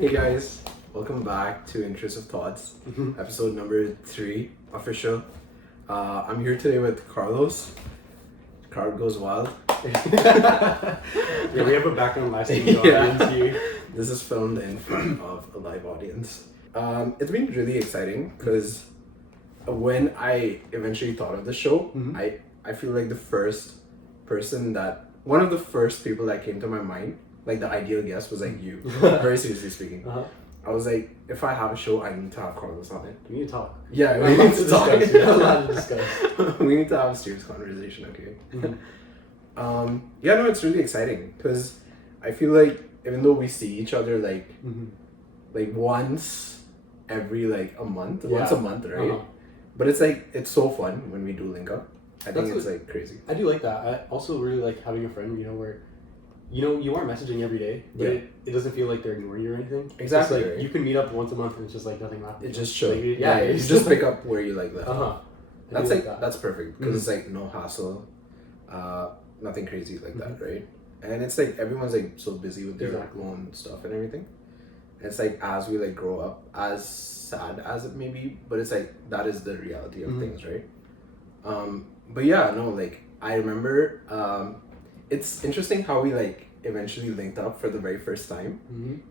Hey guys, welcome back to Intrusive Thots, episode number 3, official. I'm here today with Carlos. Crowd goes wild. Yeah, we have a background live stream audience here. This is filmed in front of a live audience. It's been really exciting because when I eventually thought of the show, I feel like one of the first people that came to my mind, like the ideal guest, was like you. Very seriously speaking. I was like, if I have a show, I need to have Carlos on it. We need to talk. Yeah, we need to talk. We have a lot to discuss. We need to have a serious conversation, okay? Yeah, no, it's really exciting because I feel like even though we see each other like once every a month, once a month, right? But it's like, it's so fun when we do link up. I think it's like crazy. I do like that. I also really like having a friend, where you aren't messaging every day, but it doesn't feel like they're ignoring you or anything. Exactly. It's like you can meet up once a month and it's just like nothing happened. It just shows. Like, you just pick up where you left off. That's that's perfect because it's like no hassle, nothing crazy like that, right? And it's like everyone's like so busy with their own stuff and everything. And it's like as we grow up, as sad as it may be, but it's like that is the reality of things, right? But yeah, no, I remember it's interesting how we eventually linked up for the very first time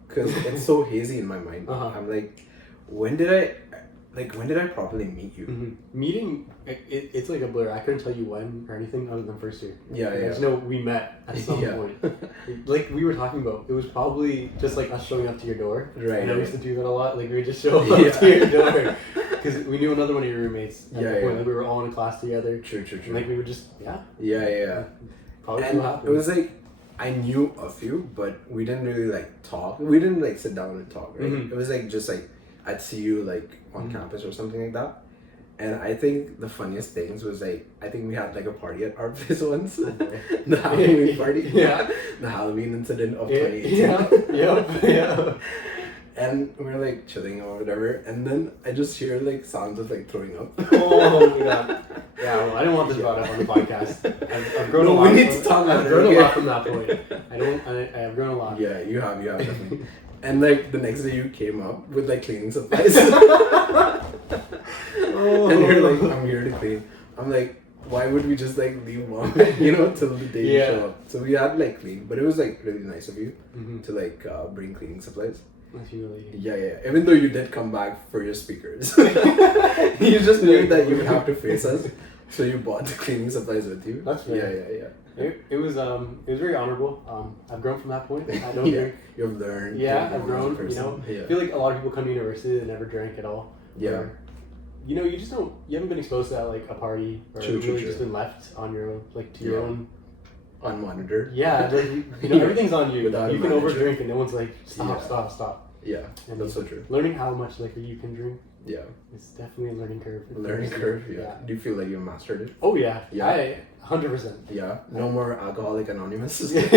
because it's so hazy in my mind. I'm like, when did I properly meet you? Meeting, it's like a blur. I couldn't tell you when or anything other than first year. I just know we met at some point. Like we were talking about, it was probably just like us showing up to your door. Right. And I used to do that a lot. Like we would just show up to your door because we knew another one of your roommates at the point. Like we were all in a class together. True. Like we would just Probably and it was like I knew of you, but we didn't really talk. We didn't sit down and talk. Right? It was just I'd see you on campus or something like that. And I think the funniest things was I think we had a party at our place once. The Halloween party. Yeah. The Halloween incident of 2018. Yeah. And we were chilling or whatever, and then I just hear sounds of throwing up. Oh my god. Yeah, well, I didn't want this brought up on the podcast. I've grown a lot. We need to talk about it. I've grown a lot from that point. I've grown a lot. Yeah, you have definitely. And the next day you came up with cleaning supplies. And you're like, I'm here to clean. I'm like, why would we just leave mom, till the day you show up? So we had clean, but it was really nice of you to bring cleaning supplies. Yeah. Even though you did come back for your speakers, you just knew that you would have to face us, so you bought the cleaning supplies with you. That's fair. Yeah. It was very honorable. I've grown from that point. I don't drink. You've learned. Yeah, I've grown. I feel like a lot of people come to university that never drank at all. Yeah. Or, you just don't. You haven't been exposed to that a party, or really just been left on your own, to your own. Unmonitored. Yeah, everything's on you. Without you can overdrink and no one's stop. Yeah, and that's so true. Learning how much liquor you can drink. Yeah. It's definitely a learning curve. Yeah. Do you feel like you mastered it? Oh yeah. Yeah. 100%. Yeah. No more Alcoholic Anonymous. Yeah,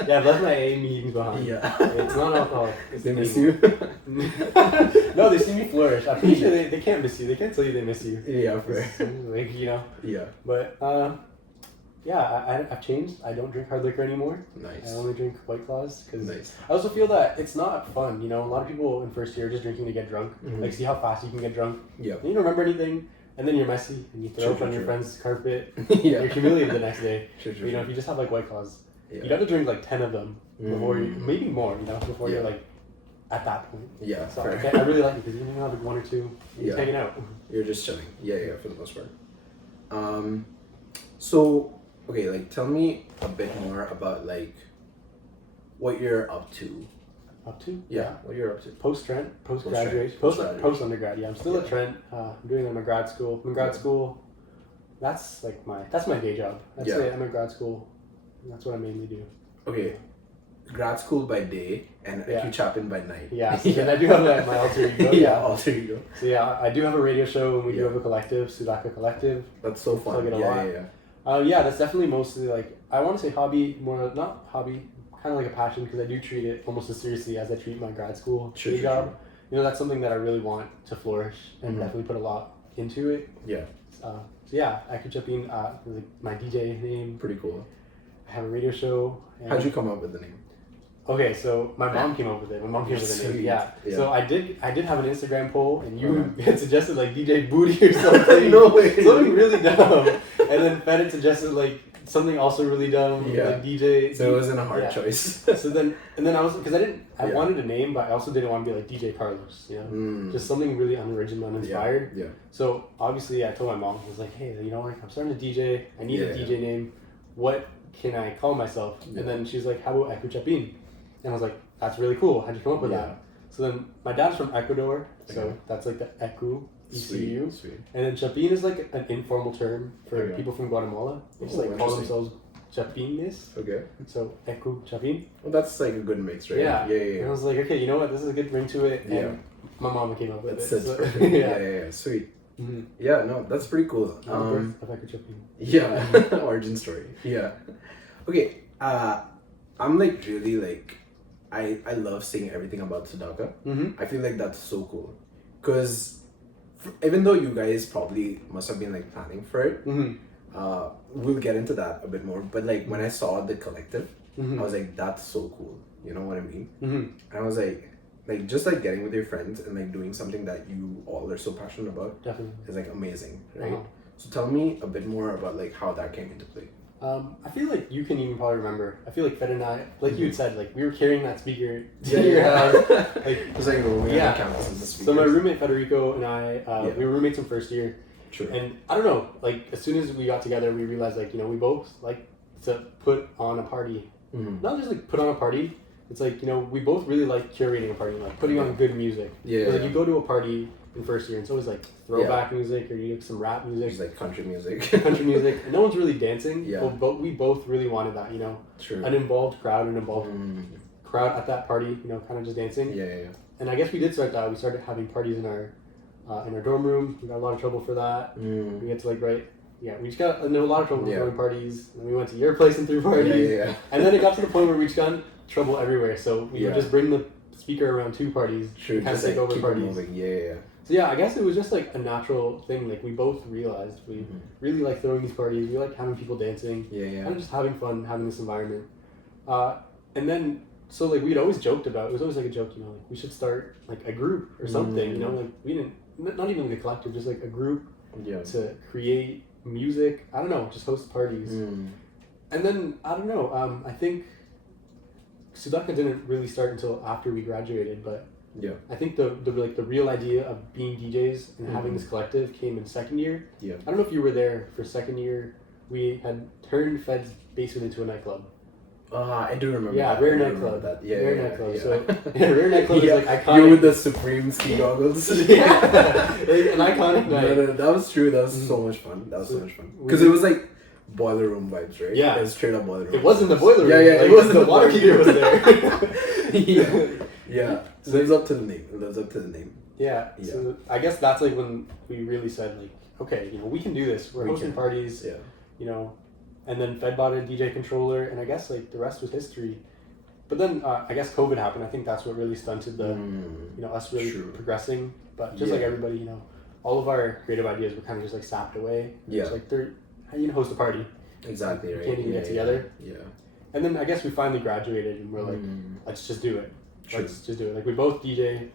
I've left my AA meetings behind. Yeah. It's not alcoholic. They miss you? No, they see me flourish. I'm pretty sure they can't miss you. They can't tell you they miss you. Yeah, fair. Yeah. But I've changed. I don't drink hard liquor anymore. Nice. I only drink White Claws because I also feel that it's not fun. A lot of people in first year are just drinking to get drunk. See how fast you can get drunk. Yeah. And you don't remember anything, and then you're messy and you throw up on your friend's carpet. Yeah. You're humiliated the next day. True. If you just have White Claws, you'd have to drink 10 of them before you, maybe more. Before you're at that point. Yeah. So I really like it because you can have 1 or 2. You're hanging out. You're just chilling. Yeah, for the most part. So. Okay, tell me a bit more about what you're up to. Up to? Yeah, what you're up to. Post-Trent, post-graduation, post-undergrad. Yeah, I'm still at Trent. I'm doing it in my grad school. In grad school, that's my day job. That's it. I'm at grad school. That's what I mainly do. Okay, grad school by day and Ecuchapin by night. Yeah, and I do have my alter ego. Alter ego. So I do have a radio show and we do have a collective, Sudaka Collective. That's so fun. Yeah, that's definitely mostly I want to say hobby, more not hobby, kind of a passion because I do treat it almost as seriously as I treat my grad school job. That's something that I really want to flourish and definitely put a lot into it. Yeah. Ecuchapin, my DJ name. Pretty cool. I have a radio show. How'd you come up with the name? Okay, so my mom came up with it. My mom came up with it. Yeah. So I did have an Instagram poll, and you had suggested like DJ Booty or something. No way. Something really dumb. And then Fed had suggested like something also really dumb. Like DJ. So it wasn't a hard choice. So then I was, because I wanted a name, but I also didn't want to be like DJ Carlos. You know, just something really unoriginal, uninspired. Yeah. So obviously I told my mom, I was like, hey, you know, like I'm starting to DJ. I need a DJ name. What can I call myself? And then she's like, how about Ecuchapin? And I was like, that's really cool. How'd you come up with that? So then my dad's from Ecuador, so that's like the Ecu, ECU. Sweet. And then Chapin is like an informal term for people from Guatemala. They just like call themselves Chapines. Okay. So Ecuchapin. Well, that's like a good mix, right? Yeah. And I was like, okay, you know what? This is a good ring to it. And my mom came up with it. So, yeah. Sweet. Mm-hmm. Yeah, no, that's pretty cool. Of Ecuchapin. Yeah. Origin story. Yeah. Okay. I'm like really like, I love seeing everything about Sudaka. I feel like that's so cool, because even though you guys probably must have been like planning for it, we'll get into that a bit more. But like when I saw the collective, I was like, that's so cool. You know what I mean? And I was like just like getting with your friends and like doing something that you all are so passionate about. Definitely. Is like amazing, right? So tell me a bit more about like how that came into play. I feel like you can even probably remember. I feel like Fed and I, like you had said, like we were carrying that speaker to your house. Like, it was like rolling on the campus of the speakers. So my roommate Federico and I, we were roommates in first year. True. And I don't know, like as soon as we got together, we realized like, you know, we both like to put on a party. Not just like put on a party. It's like, you know, we both really like curating a party, like putting on good music. Like you go to a party in first year, and it's always like throwback music or you get some rap music. It's like country music. And no one's really dancing. But we both really wanted that, you know. True. An involved crowd, crowd at that party, you know, kind of just dancing. Yeah. And I guess we did start that. We started having parties in our dorm room. We got a lot of trouble for that. We had to like we just got into a lot of trouble throwing parties. And we went to your place and threw parties. Yeah. And then it got to the point where we just got in trouble everywhere. So we would just bring the speaker around two parties. True. Kind of take over parties. Yeah. So yeah, I guess it was just like a natural thing. Like we both realized we really like throwing these parties. We like having people dancing. Yeah. Kind of just having fun, having this environment. And then so like we'd always joked about. It was always like a joke, you know, like we should start like a group or something. You know, like we didn't, not even like a collective, just like a group to create music. I don't know, just host parties. And then I don't know. I think Sudaka didn't really start until after we graduated, but. I think the real idea of being DJs and having this collective came in second year. I don't know if you were there for second year. We had turned Fed's basement into a nightclub. I do remember. Yeah, Rare Nightclub. Rare Nightclub. So Rare Nightclub is like iconic. You with the Supreme ski goggles. Like an iconic night. No, that was true. That was so much fun. Because it was like boiler room vibes, right? Yeah. It was straight up boiler room. It wasn't the boiler room. Yeah. Like, it wasn't the water heater was there. Yeah. Lives up to the name. Yeah. So I guess that's like when we really said like, okay, you know, we can do this. We're hosting parties. Yeah. You know, and then Fed bought a DJ controller, and I guess like the rest was history. But then I guess COVID happened. I think that's what really stunted the, you know, us really progressing. But just like everybody, you know, all of our creative ideas were kind of just like sapped away. Yeah. It's like how you host a party? Exactly. You can't even get together. Yeah. And then I guess we finally graduated, and we're like, let's just do it. Let's just do it. Like we both DJ.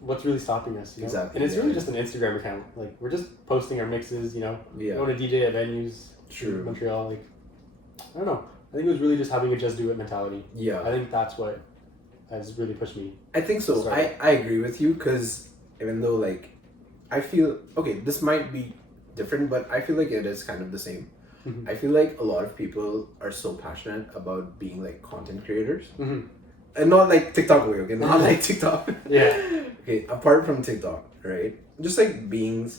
What's really stopping us? You know? Exactly. And it's really just an Instagram account. Like we're just posting our mixes. You know. Going to DJ at venues. True. In Montreal. Like I don't know. I think it was really just having a just do it mentality. Yeah. I think that's what has really pushed me. I think so. I agree with you, because even though like I feel this might be different, but I feel like it is kind of the same. I feel like a lot of people are so passionate about being like content creators. And not like TikTok way, okay? Not like TikTok. Okay, apart from TikTok, right? Just like being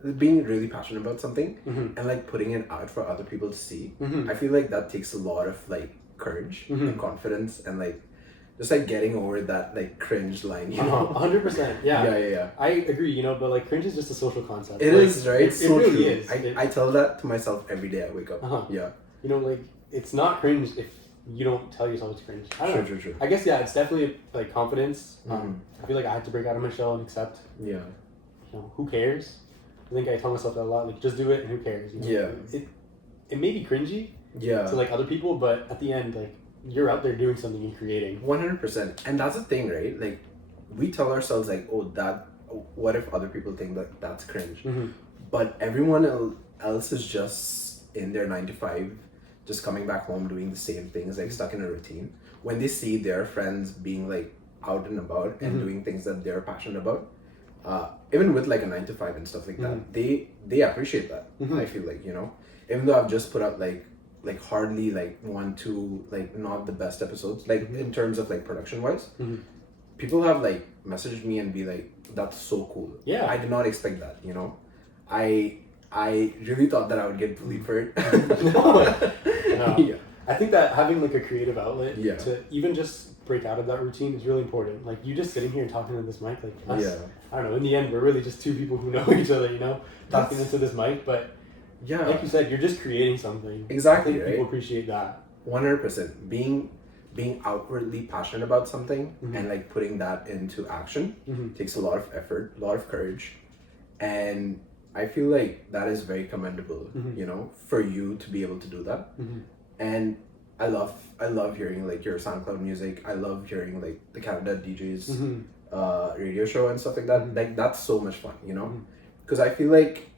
really passionate about something and like putting it out for other people to see. I feel like that takes a lot of like courage and confidence and like just like getting over that like cringe line, you know? 100%. Yeah. I agree, you know, but like cringe is just a social concept. It is, right? It really is. I tell that to myself every day I wake up. Yeah. You know, like it's not cringe if you don't tell yourself it's cringe. I don't know. True. I guess it's definitely like confidence. I feel like I had to break out of my shell and accept. You know, who cares? I think I tell myself that a lot. Like, just do it, and who cares? You know? It may be cringy. To like other people, but at the end, like you're out there doing something and creating. 100%. And that's the thing, right? Like, we tell ourselves like, oh, what if other people think that that's cringe? But everyone else is just in their 9 to 5, just coming back home doing the same things, like stuck in a routine. When they see their friends being like out and about and doing things that they're passionate about, even with like a 9 to 5 and stuff like that, they appreciate that. I feel like, even though I've just put out like hardly like 1, 2 like not the best episodes, like in terms of like production wise, people have like messaged me and be like, that's so cool. Yeah, I did not expect that. I really thought that I would get bullied for it. No. Yeah. I think that having like a creative outlet to even just break out of that routine is really important. Like you just sitting here and talking to this mic, like us, I don't know, in the end we're really just two people who know each other, talking into this mic, but like you said, you're just creating something. Exactly, I think right? People appreciate that. 100%. Being outwardly passionate about something and like putting that into action takes a lot of effort, a lot of courage, and I feel like that is very commendable, for you to be able to do that. And I love hearing like your SoundCloud music. I love hearing like the Canada DJs radio show and stuff like that. Like that's so much fun, because I feel like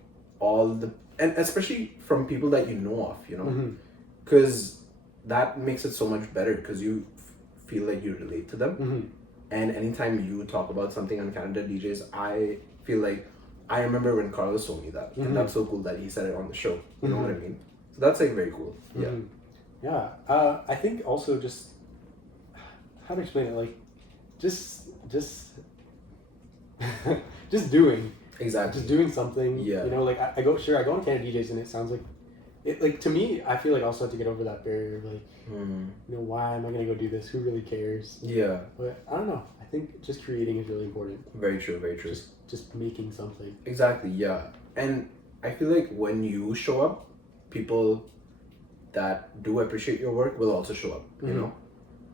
and especially from people that you know of, because that makes it so much better because you feel like you relate to them. And anytime you talk about something on Canada DJs, I feel like I remember when Carlos told me that, and that's so cool that he said it on the show. You know what I mean? So that's like very cool. Yeah. I think also just how to explain it, like just just doing. Exactly. Just doing something. Yeah. Like I go on Canada DJs and it sounds like it, like to me, I feel like I also have to get over that barrier of like, why am I gonna go do this? Who really cares? Yeah. But I don't know. I think just creating is really important. Very true. Very true. Just making something. Exactly. Yeah. And I feel like when you show up, people that do appreciate your work will also show up.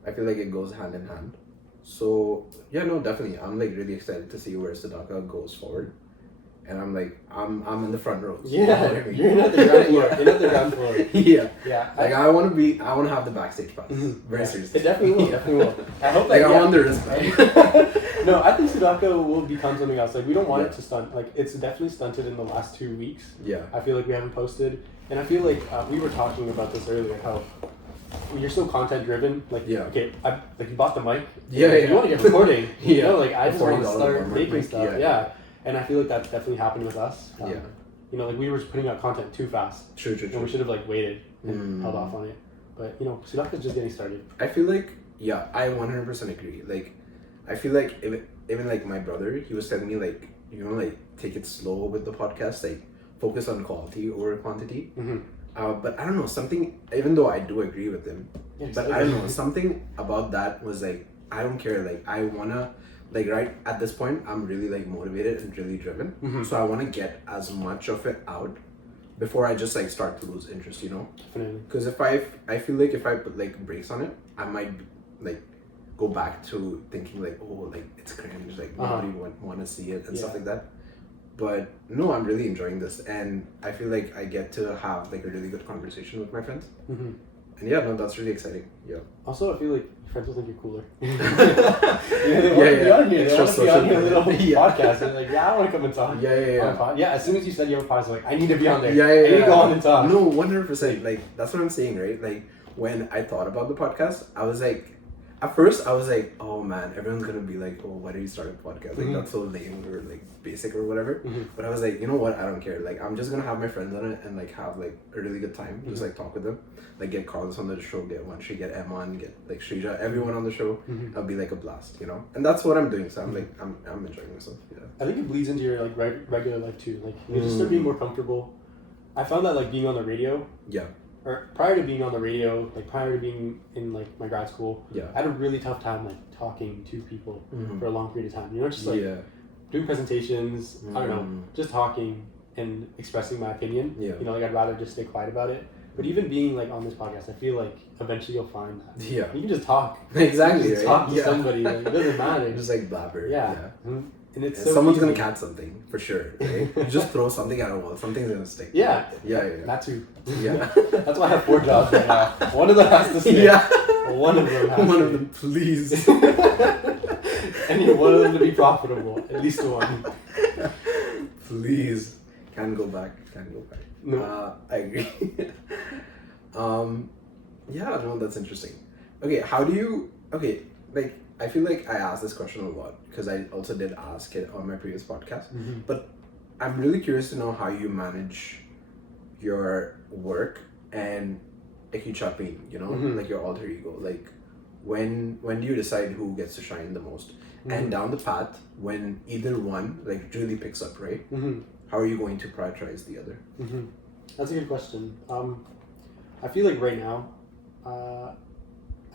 I feel like it goes hand in hand. So yeah, no, definitely. I'm like really excited to see where Sudaka goes forward. And I'm like, I'm in the front row. So yeah, you're not the ground floor. You're not the ground floor. Yeah. Like I want to have the backstage pass. Very seriously. It definitely will. Definitely will. I hope I want the respect. No, I think Sudaka will become something else. Like we don't want it to stunt. Like it's definitely stunted in the last 2 weeks. Yeah. I feel like we haven't posted, and I feel like we were talking about this earlier. How you're so content driven. Like okay, like you bought the mic. You want to get recording. Like I just want to start making stuff. Yeah. And I feel like that's definitely happened with us. Like we were putting out content too fast. True. And we should have like waited and held off on it. But Sudaka's just getting started. I feel like I 100% agree. Like I feel like even like my brother, he was telling me like like take it slow with the podcast, like focus on quality over quantity. But I don't know, something, even though I do agree with him, but I don't know, something about that was like I don't care. Like I wanna. Like right at this point, I'm really like motivated and really driven. So I want to get as much of it out before I just like start to lose interest, Definitely. Because I feel like if I put like brakes on it, I might like go back to thinking like, oh, like it's cringe, like nobody want to see it and stuff like that. But no, I'm really enjoying this, and I feel like I get to have like a really good conversation with my friends. And yeah, no, that's really exciting. Yeah. Also, I feel like friends will think you're cooler. They want to be on here. They want to be on your little podcast. They're like, I want to come and talk. Yeah. As soon as you said you have a podcast, like, I need to be on there. I need to go on and talk. No, 100%. Like that's what I'm saying, right? Like when I thought about the podcast, I was like, at first I was like, oh man, everyone's gonna be like, oh, why did you start a podcast? Like that's so lame or like basic or whatever. But I was like, you know what? I don't care. Like I'm just gonna have my friends on it and like have like a really good time. Just like talk with them. Like get Carlos on the show, get Wanshi, get Emma on, get like Shrija, everyone on the show. It'll be like a blast, And that's what I'm doing. So I'm like, I'm enjoying myself. Yeah. I think it bleeds into your like regular life too. Like you just start being more comfortable. I found that like being on the radio. Yeah. Or prior to being on the radio, like prior to being in like my grad school, I had a really tough time like talking to people for a long period of time. Just like doing presentations, I don't know, just talking and expressing my opinion. Like I'd rather just stay quiet about it. But even being like on this podcast, I feel like eventually you'll find that. You can just talk. Exactly. You just talk to somebody. Like, it doesn't matter. Just like blabber. And it's someone's gonna catch something for sure. Right? You just throw something at a wall, something's gonna stick. Yeah. Yeah. That too. Yeah. That's why I have 4 jobs right now. One of them has to stay. Well, one of them has One to. of them, please. I need one of them to be profitable. At least one. Please. Can't go back. No. I agree. Yeah, no, that's interesting. Okay, like, I feel like I asked this question a lot because I also did ask it on my previous podcast. Mm-hmm. But I'm really curious to know how you manage your work and Ecuchapin, Mm-hmm. like your alter ego. Like, when do you decide who gets to shine the most? Mm-hmm. And down the path, when either one like really picks up, right? Mm-hmm. How are you going to prioritize the other? Mm-hmm. That's a good question. I feel like right now,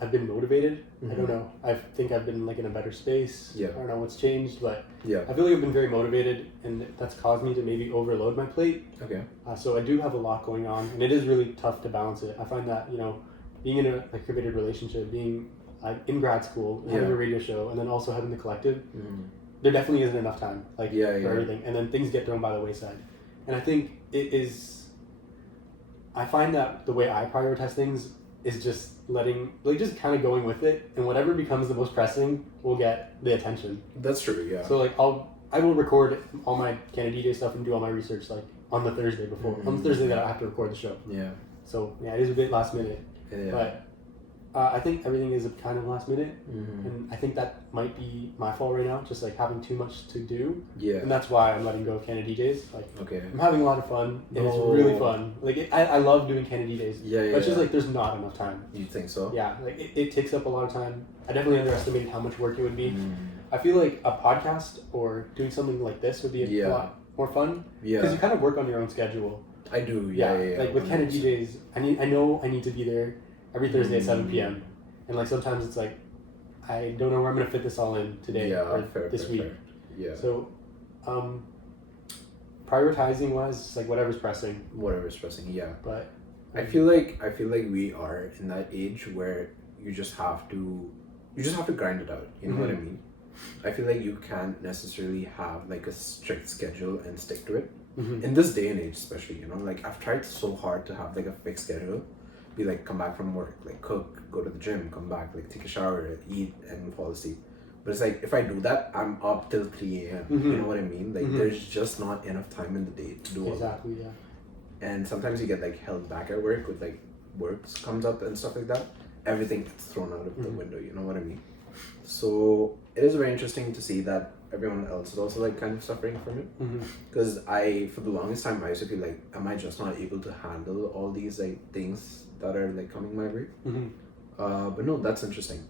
I've been motivated. Mm-hmm. I don't know. I think I've been like in a better space. Yeah. I don't know what's changed, but Yeah. I feel like I've been very motivated, and that's caused me to maybe overload my plate. Okay. So I do have a lot going on, and it is really tough to balance it. I find that being in a committed relationship, being in grad school, having a radio show, and then also having the collective, there definitely isn't enough time for everything, and then things get thrown by the wayside. And I think I find that the way I prioritize things is just just kind of going with it, and whatever becomes the most pressing will get the attention. That's true. Yeah. So like I will record all my Canada DJ stuff and do all my research like on the Thursday before, on the Thursday that I have to record the show. Yeah. So yeah, it is a bit last minute, but I think everything is kind of last minute, and I think that might be my fault right now, just like having too much to do. Yeah. And that's why I'm letting go of Canada DJs. Like, Okay. I'm having a lot of fun. And it's really fun. Like, I love doing Canada DJs. Yeah. But it's just like there's not enough time. You think so? Yeah. Like it takes up a lot of time. I definitely underestimated how much work it would be. I feel like a podcast or doing something like this would be a lot more fun. Yeah. Because you kind of work on your own schedule. I do. Yeah. Like with Canada DJs, I know I need to be there every Thursday at 7 p.m. And like sometimes it's like, I don't know where I'm going to fit this all in today or this week. Fair. Yeah. So, prioritizing wise, it's like whatever's pressing. Whatever's pressing, yeah. But I feel like we are in that age where you just have to grind it out. You know what I mean? I feel like you can't necessarily have like a strict schedule and stick to it. In this day and age, especially, like I've tried so hard to have like a fixed schedule. Be like, come back from work, like cook, go to the gym, come back, like take a shower, eat, and fall asleep. But it's like, if I do that, I'm up till 3 a.m. You know what I mean? Like, there's just not enough time in the day to do all that. Exactly, yeah. And sometimes you get like held back at work with like work comes up and stuff like that. Everything gets thrown out of the window, you know what I mean? So it is very interesting to see that everyone else is also like kind of suffering from it. Because for the longest time, I used to feel like, am I just not able to handle all these like things that are like coming my way? But no, that's interesting.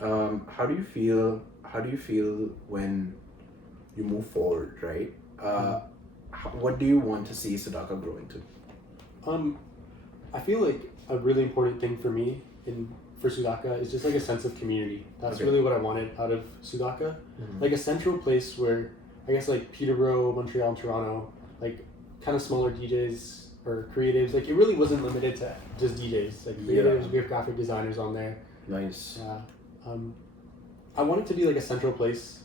How do you feel when you move forward, right? What do you want to see Sudaka grow into? I feel like a really important thing for me for Sudaka is just like a sense of community. That's really what I wanted out of Sudaka. Like a central place where I guess like Peterborough, Montreal, and Toronto, like kind of smaller DJs or creatives, like it really wasn't limited to just DJs, like creatives, we have graphic designers on there. Nice. Yeah. I want it to be like a central place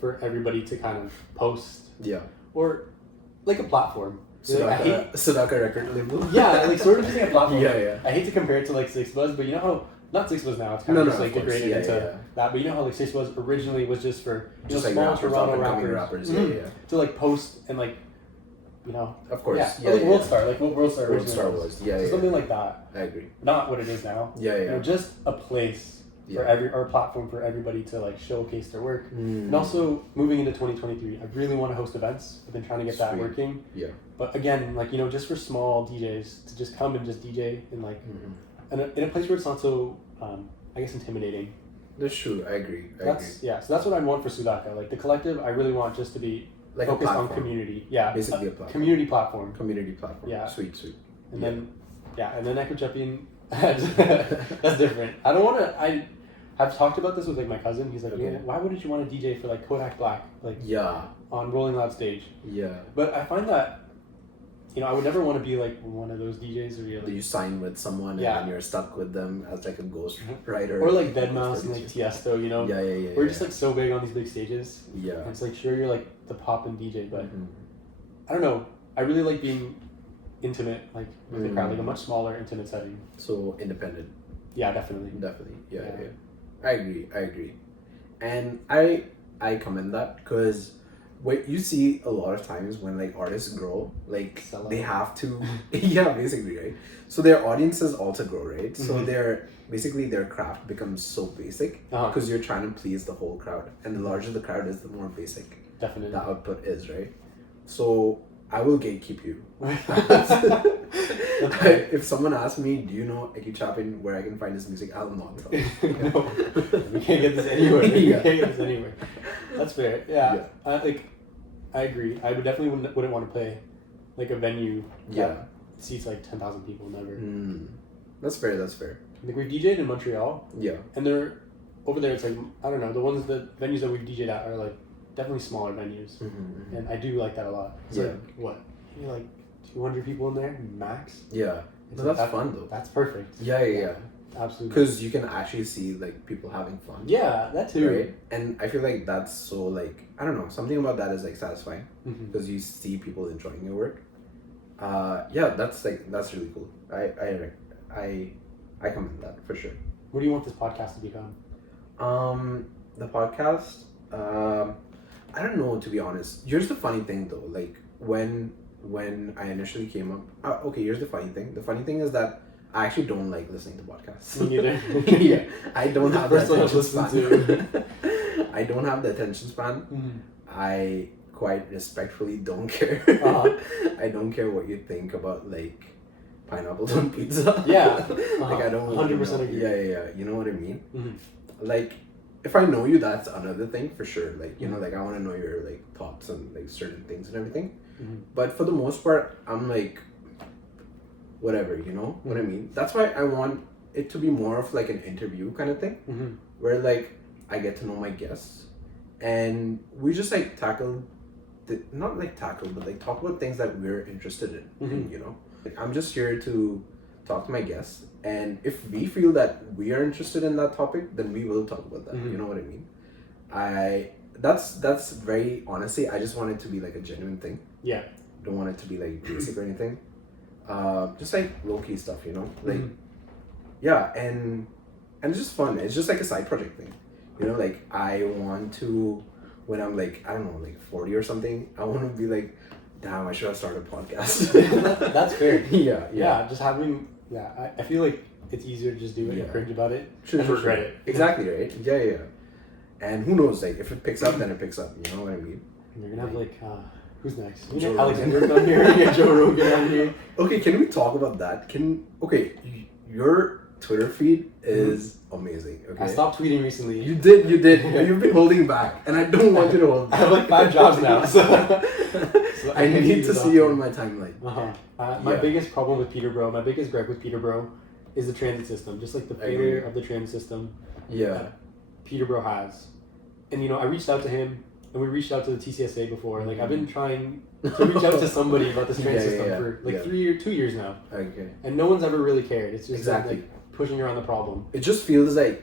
for everybody to kind of post. Yeah. Or like a platform. Sudaka record label. Yeah, like sort of just like a platform. Yeah. I hate to compare it to like Six Buzz, but you know how not Six Buzz now, it's kind of just like degraded into that. But you know how like Six Buzz originally was just for just like small Toronto rappers. To like post and like of course. Like World Star, like what World Star was. So something like that. I agree. Not what it is now. Just a place for or platform for everybody to like showcase their work. And also moving into 2023, I really want to host events. I've been trying to get that working. Yeah. But again, like just for small DJs to just come and just DJ and like in a place where it's not so I guess intimidating. That's true. I agree. So that's what I want for Sudaka. Like the collective, I really want just to be like focused on community. Yeah. Basically a platform. Community platform. Yeah. Sweet. And then Ecuchapin, that's different. I don't want to. I've talked about this with like my cousin. He's like, why wouldn't you want to DJ for like Kodak Black, like on Rolling Loud stage? Yeah. But I find that I would never want to be like one of those DJs where you're like, you sign with someone and then you're stuck with them as like a ghost writer. Or like Deadmau5 and like Tiesto, Yeah. We're just like so big on these big stages. Yeah. And it's like sure you're like the pop and DJ, but I don't know. I really like being intimate, like with the crowd, like a much smaller, intimate setting. So independent. Yeah, definitely. Yeah. I agree. And I commend that, because what you see a lot of times when like artists grow, like they have to yeah, basically, right? So their audiences also grow, right? So their craft becomes so basic, because you're trying to please the whole crowd, and the larger the crowd is, the more basic definitely the output is, right? So I will gatekeep you. If someone asks me, do you know Ecuchapin, where I can find his music, I'll not tell you. No, we can't get this anywhere. We can't get this anywhere. That's fair. Yeah. I agree. I would definitely wouldn't want to play like a venue that seats like 10,000 people. Never. That's fair. Like we've DJ'd in Montreal. Yeah. And they're over there. It's like, I don't know. The venues that we've DJ'd at are like definitely smaller venues, and I do like that a lot. It's like what? Maybe like 200 people in there max. Yeah. No, that's fun though. That's perfect. Yeah. Absolutely. Because you can actually see like people having fun. Yeah, that too. Right? And I feel like that's so like, I don't know, something about that is like satisfying, because you see people enjoying your work. That's really cool. I commend that for sure. What do you want this podcast to become? The podcast, I don't know, to be honest. Here's the funny thing though, like when I initially came up, okay, here's the funny thing. The funny thing is that I actually don't like listening to podcasts. Me neither. Yeah, I don't have the attention span. I don't have the attention span. I quite respectfully don't care. I don't care what you think about like pineapples on pizza. Yeah. Like I don't 100% agree. Yeah. You know what I mean? Like if I know you, that's another thing for sure. Like, you know, like I want to know your like thoughts on like certain things and everything. But for the most part, I'm like, whatever, you know what I mean? That's why I want it to be more of like an interview kind of thing, where like I get to know my guests and we just like talk about things that we're interested in, you know? Like, I'm just here to talk to my guests, and if we feel that we are interested in that topic, then we will talk about that. You know what I mean? That's very honestly, I just want it to be like a genuine thing. Yeah. Don't want it to be like basic or anything. Just like low-key stuff, you know? Like yeah, and it's just fun. It's just like a side project thing. You know, like I want to, when I'm like, I don't know, like 40 or something, I want to be like, damn, I should have started a podcast. That's fair. Yeah. Just having, I feel like it's easier to just do it and cringe about it. Sure. Regret it. Exactly, right? Yeah. And who knows, like if it picks up, then it picks up. You know what I mean? And you're gonna have like, who's next? You know, Alexander's on here. You get Joe Rogan on here. Okay, can we talk about that? Your Twitter feed is amazing. Okay. I stopped tweeting recently. You did. You've been holding back, and I don't want you to hold back. I have like 5 jobs now, so I need to see you on my timeline. My biggest problem with Peterborough, my biggest gripe with Peterborough, is the transit system. Just like the failure of the transit system. Yeah. Peterborough has, and you know, I reached out to him, and we reached out to the TCSA before. Like I've been trying to reach out to somebody about this transit system for like 2 years now. Okay. And no one's ever really cared. It's just like pushing around the problem. It just feels like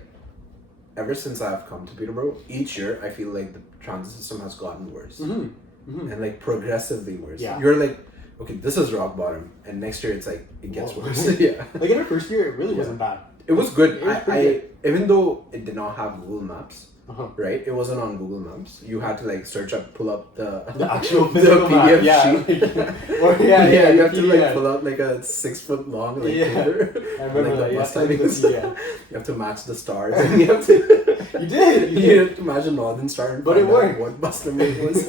ever since I've come to Peterborough, each year I feel like the transit system has gotten worse. And like progressively worse. Yeah. You're like, okay, this is rock bottom, and next year it's like it gets worse. Yeah. Like in our first year, it really wasn't bad. It was good. I even though it did not have Google Maps, right? It wasn't on Google Maps. You had to like pull up the actual the PDF sheet. You have to like PDF. pull out like a 6 foot long like paper. I remember like that. The bus timings. You have to match the stars. And You did. You have to match a northern star and find out what bus number it was.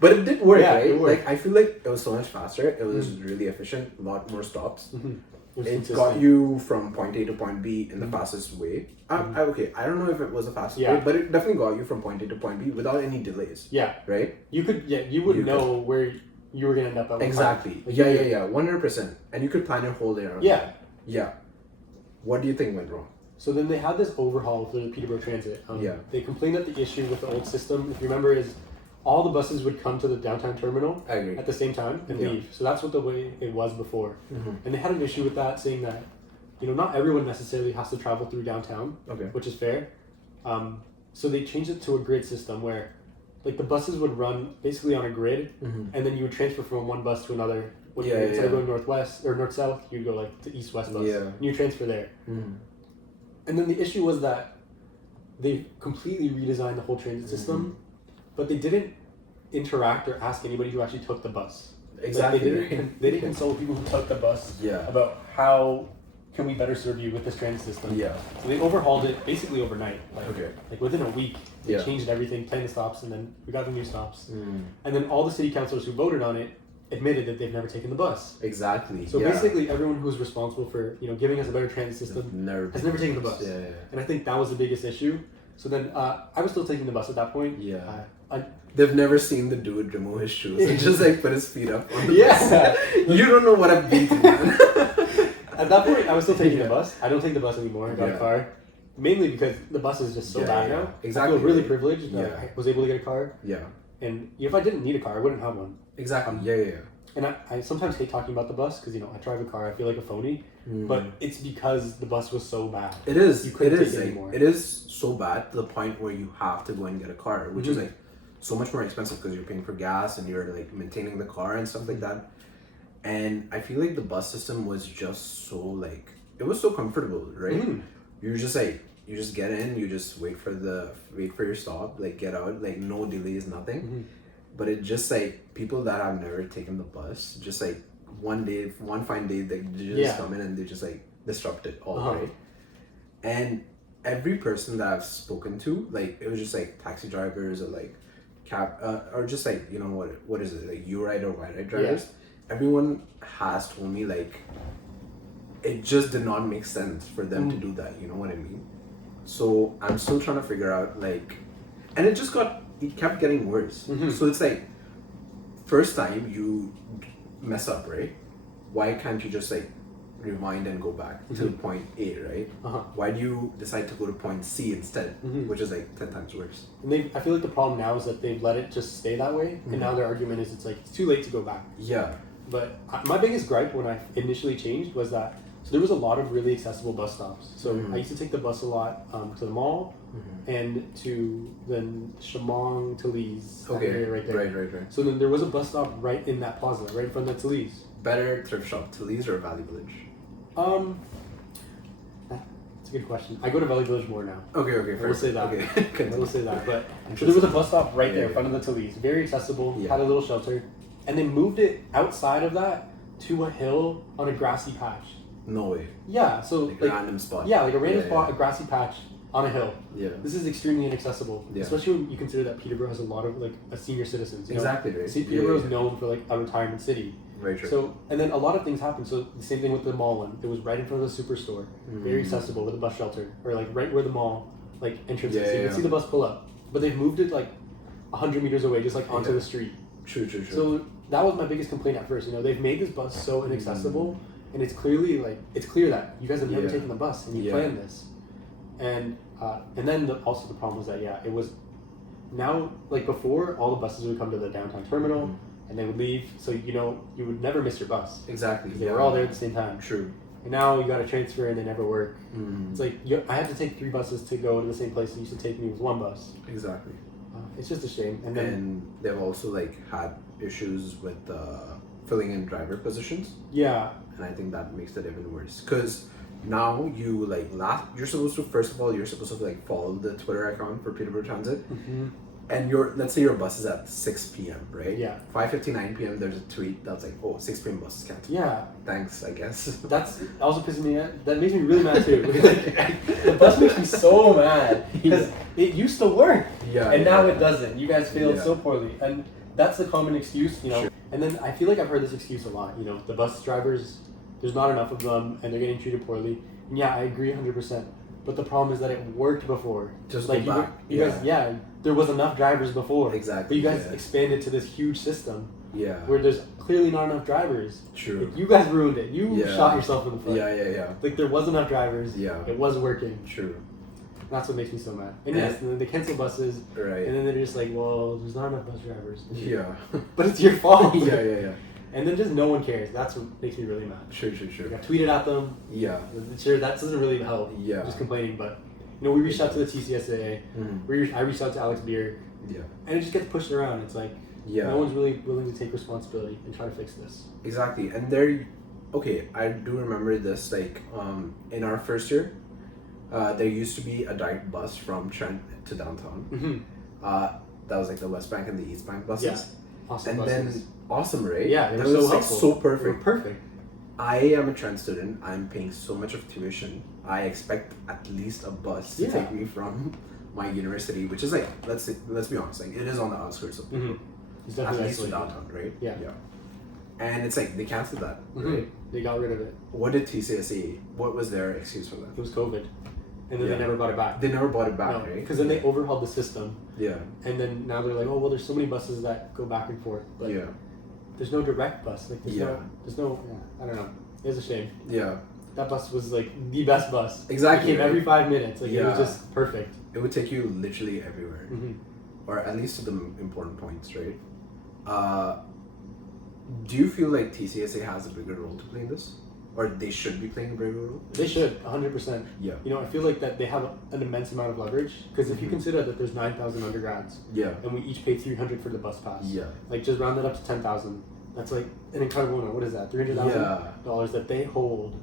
But it did work, right? It worked. Like I feel like it was so much faster. It was really efficient. A lot more stops. It got you from point A to point B in the fastest way. I don't know if it was the fastest way, but it definitely got you from point A to point B without any delays. Yeah. Right? You would know where you were going to end up at. Exactly. Like, yeah. 100%. And you could plan your whole day around that. Yeah. What do you think went wrong? So then they had this overhaul for the Peterborough Transit. They complained that the issue with the old system, if you remember, is all the buses would come to the downtown terminal at the same time and leave. So that's what the way it was before. And they had an issue with that, saying that, you know, not everyone necessarily has to travel through downtown, which is fair. So they changed it to a grid system where like the buses would run basically on a grid and then you would transfer from one bus to another Instead of going northwest or north-south, you'd go like to east-west bus. Yeah. And you transfer there. Mm-hmm. And then the issue was that they completely redesigned the whole transit system, but they didn't interact or ask anybody who actually took the bus. Exactly. Like they didn't consult people who took the bus Yeah. about how can we better serve you with this transit system. Yeah. So they overhauled it basically overnight. Okay. Like within a week, they changed everything, 10 the stops, and then we got the new stops. And then all the city councilors who voted on it admitted that they've never taken the bus. Exactly. So basically everyone who's responsible for, giving us a better transit system has never taken the bus. Yeah. And I think that was the biggest issue. So then I was still taking the bus at that point. Yeah. They've never seen the dude remove his shoes and just like put his feet up on the bus. You don't know what I've been through, man. At that point, I was still taking the bus. I don't take the bus anymore. I got a car. Mainly because the bus is just so bad now. Exactly. I feel really privileged that I was able to get a car. Yeah. And if I didn't need a car, I wouldn't have one. Exactly. Yeah. And I sometimes hate talking about the bus because, I drive a car. I feel like a phony. But it's because the bus was so bad. It is. You couldn't take it anymore. It is so bad to the point where you have to go and get a car, which is like so much more expensive because you're paying for gas and you're like maintaining the car and stuff like that. And I feel like the bus system was just so like, it was so comfortable, right? You're just like, you just get in, you just wait for your stop, like get out, like no delays, nothing. But it just like people that have never taken the bus, just like one fine day, they just come in and they just like disrupt it all, right? And every person that I've spoken to, like it was just like taxi drivers or like cab, or just like what is it, like U-Ride or Y-Ride drivers. Everyone has told me like it just did not make sense for them to do that. You know what I mean? So I'm still trying to figure out like, and it kept getting worse. So it's like, first time you mess up, right? Why can't you just like rewind and go back to point A, right? Why do you decide to go to point C instead, which is like 10 times worse? And I feel like the problem now is that they've let it just stay that way, and now their argument is it's too late to go back. Yeah. But my biggest gripe when I initially changed was that there was a lot of really accessible bus stops. So I used to take the bus a lot to the mall and to then Shamong, Talese, that area right there. Right. So then there was a bus stop right in that plaza, right in front of Talese. Better thrift shop, Talese or Valley Village? That's a good question. I go to Valley Village more now. Okay. We'll say that. Okay. We'll say that. But so there was a bus stop right there in front of the Talese, very accessible, had a little shelter, and they moved it outside of that to a hill on a grassy patch. No way. Yeah, so like a random spot. Yeah, like a random spot, a grassy patch on a hill. Yeah. This is extremely inaccessible, especially when you consider that Peterborough has a lot of like senior citizens. Exactly, right. See, Peterborough is known for like a retirement city. Very true. So, and then a lot of things happen. So the same thing with the mall one. It was right in front of the superstore, very accessible with a bus shelter, or like right where the mall like entrance is. So you can see the bus pull up, but they've moved it like 100 meters away, just like onto the street. True. So that was my biggest complaint at first. They've made this bus so inaccessible, and it's clearly like it's clear that you guys have never taken the bus and you planned this, and then also the problem was that it was now like before all the buses would come to the downtown terminal and they would leave, so you would never miss your bus. Exactly. They were all there at the same time. True. And now you got to transfer and they never work. It's like I have to take 3 buses to go to the same place. It used to take me with 1 bus. Exactly. It's just a shame. And they've also like had issues with filling in driver positions. Yeah. And I think that makes it even worse because now you're supposed to like follow the Twitter account for Peterborough Transit. And let's say your bus is at 6 p.m, right? Yeah. 5:59 p.m. there's a tweet that's like, 6 p.m. bus is canceled. Yeah. Thanks, I guess. That's also pissing me off. That makes me really mad too. The bus makes me so mad because it used to work. Yeah. And now it doesn't. You guys failed so poorly. And that's the common excuse, Sure. And then I feel like I've heard this excuse a lot. The bus drivers, there's not enough of them and they're getting treated poorly. And I agree 100%. But the problem is that it worked before. Just like go back. You guys, there was enough drivers before. Exactly. But you guys expanded to this huge system. Yeah. Where there's clearly not enough drivers. True. Like, you guys ruined it. You shot yourself in the foot. Yeah. Like there was enough drivers. Yeah. It was working. True. That's what makes me so mad. And and then they cancel buses. Right. And then they're just like, well, there's not enough bus drivers. Yeah. But it's your fault. Yeah. And then just no one cares. That's what makes me really mad. Sure. Like, I tweeted at them. Yeah. Sure, that doesn't really help. Yeah. Just complaining, but we reached out to the TCSA. I reached out to Alex Beer. Yeah. And it just gets pushed around. It's like, Yeah. No one's really willing to take responsibility and try to fix this. Exactly. And I do remember this, like, in our first year, there used to be a direct bus from Trent to downtown. Mm-hmm. That was like the West Bank and the East Bank buses. Yeah. Awesome and buses. Then awesome, right? Yeah, they that were so was like helpful. so perfect. They were perfect. I am a Trent student. I'm paying so much of tuition. I expect at least a bus to take me from my university, which is like, let's be honest, like it is on the outskirts of mm-hmm. It's definitely at least to downtown, right? Yeah. And it's like they canceled that, right? They got rid of it. What did TCSA? What was their excuse for that? It was COVID, and then they never brought it back. They never brought it back, right? Because then they overhauled the system. Yeah. And then now they're like, oh well, there's so many buses that go back and forth, but there's no direct bus. Like there's no. I don't know. It's a shame. Yeah. That bus was like the best bus. Exactly. It came every 5 minutes. Like it was just perfect. It would take you literally everywhere, or at least to the important points, right? Do you feel like TCSA has a bigger role to play in this, or they should be playing a bigger role? They should, 100%. Yeah. You know, I feel like that they have an immense amount of leverage because if you consider that there's 9,000 undergrads, and we each pay $300 for the bus pass, like just round that up to 10,000. That's like an incredible amount. What is that? $300,000 that they hold.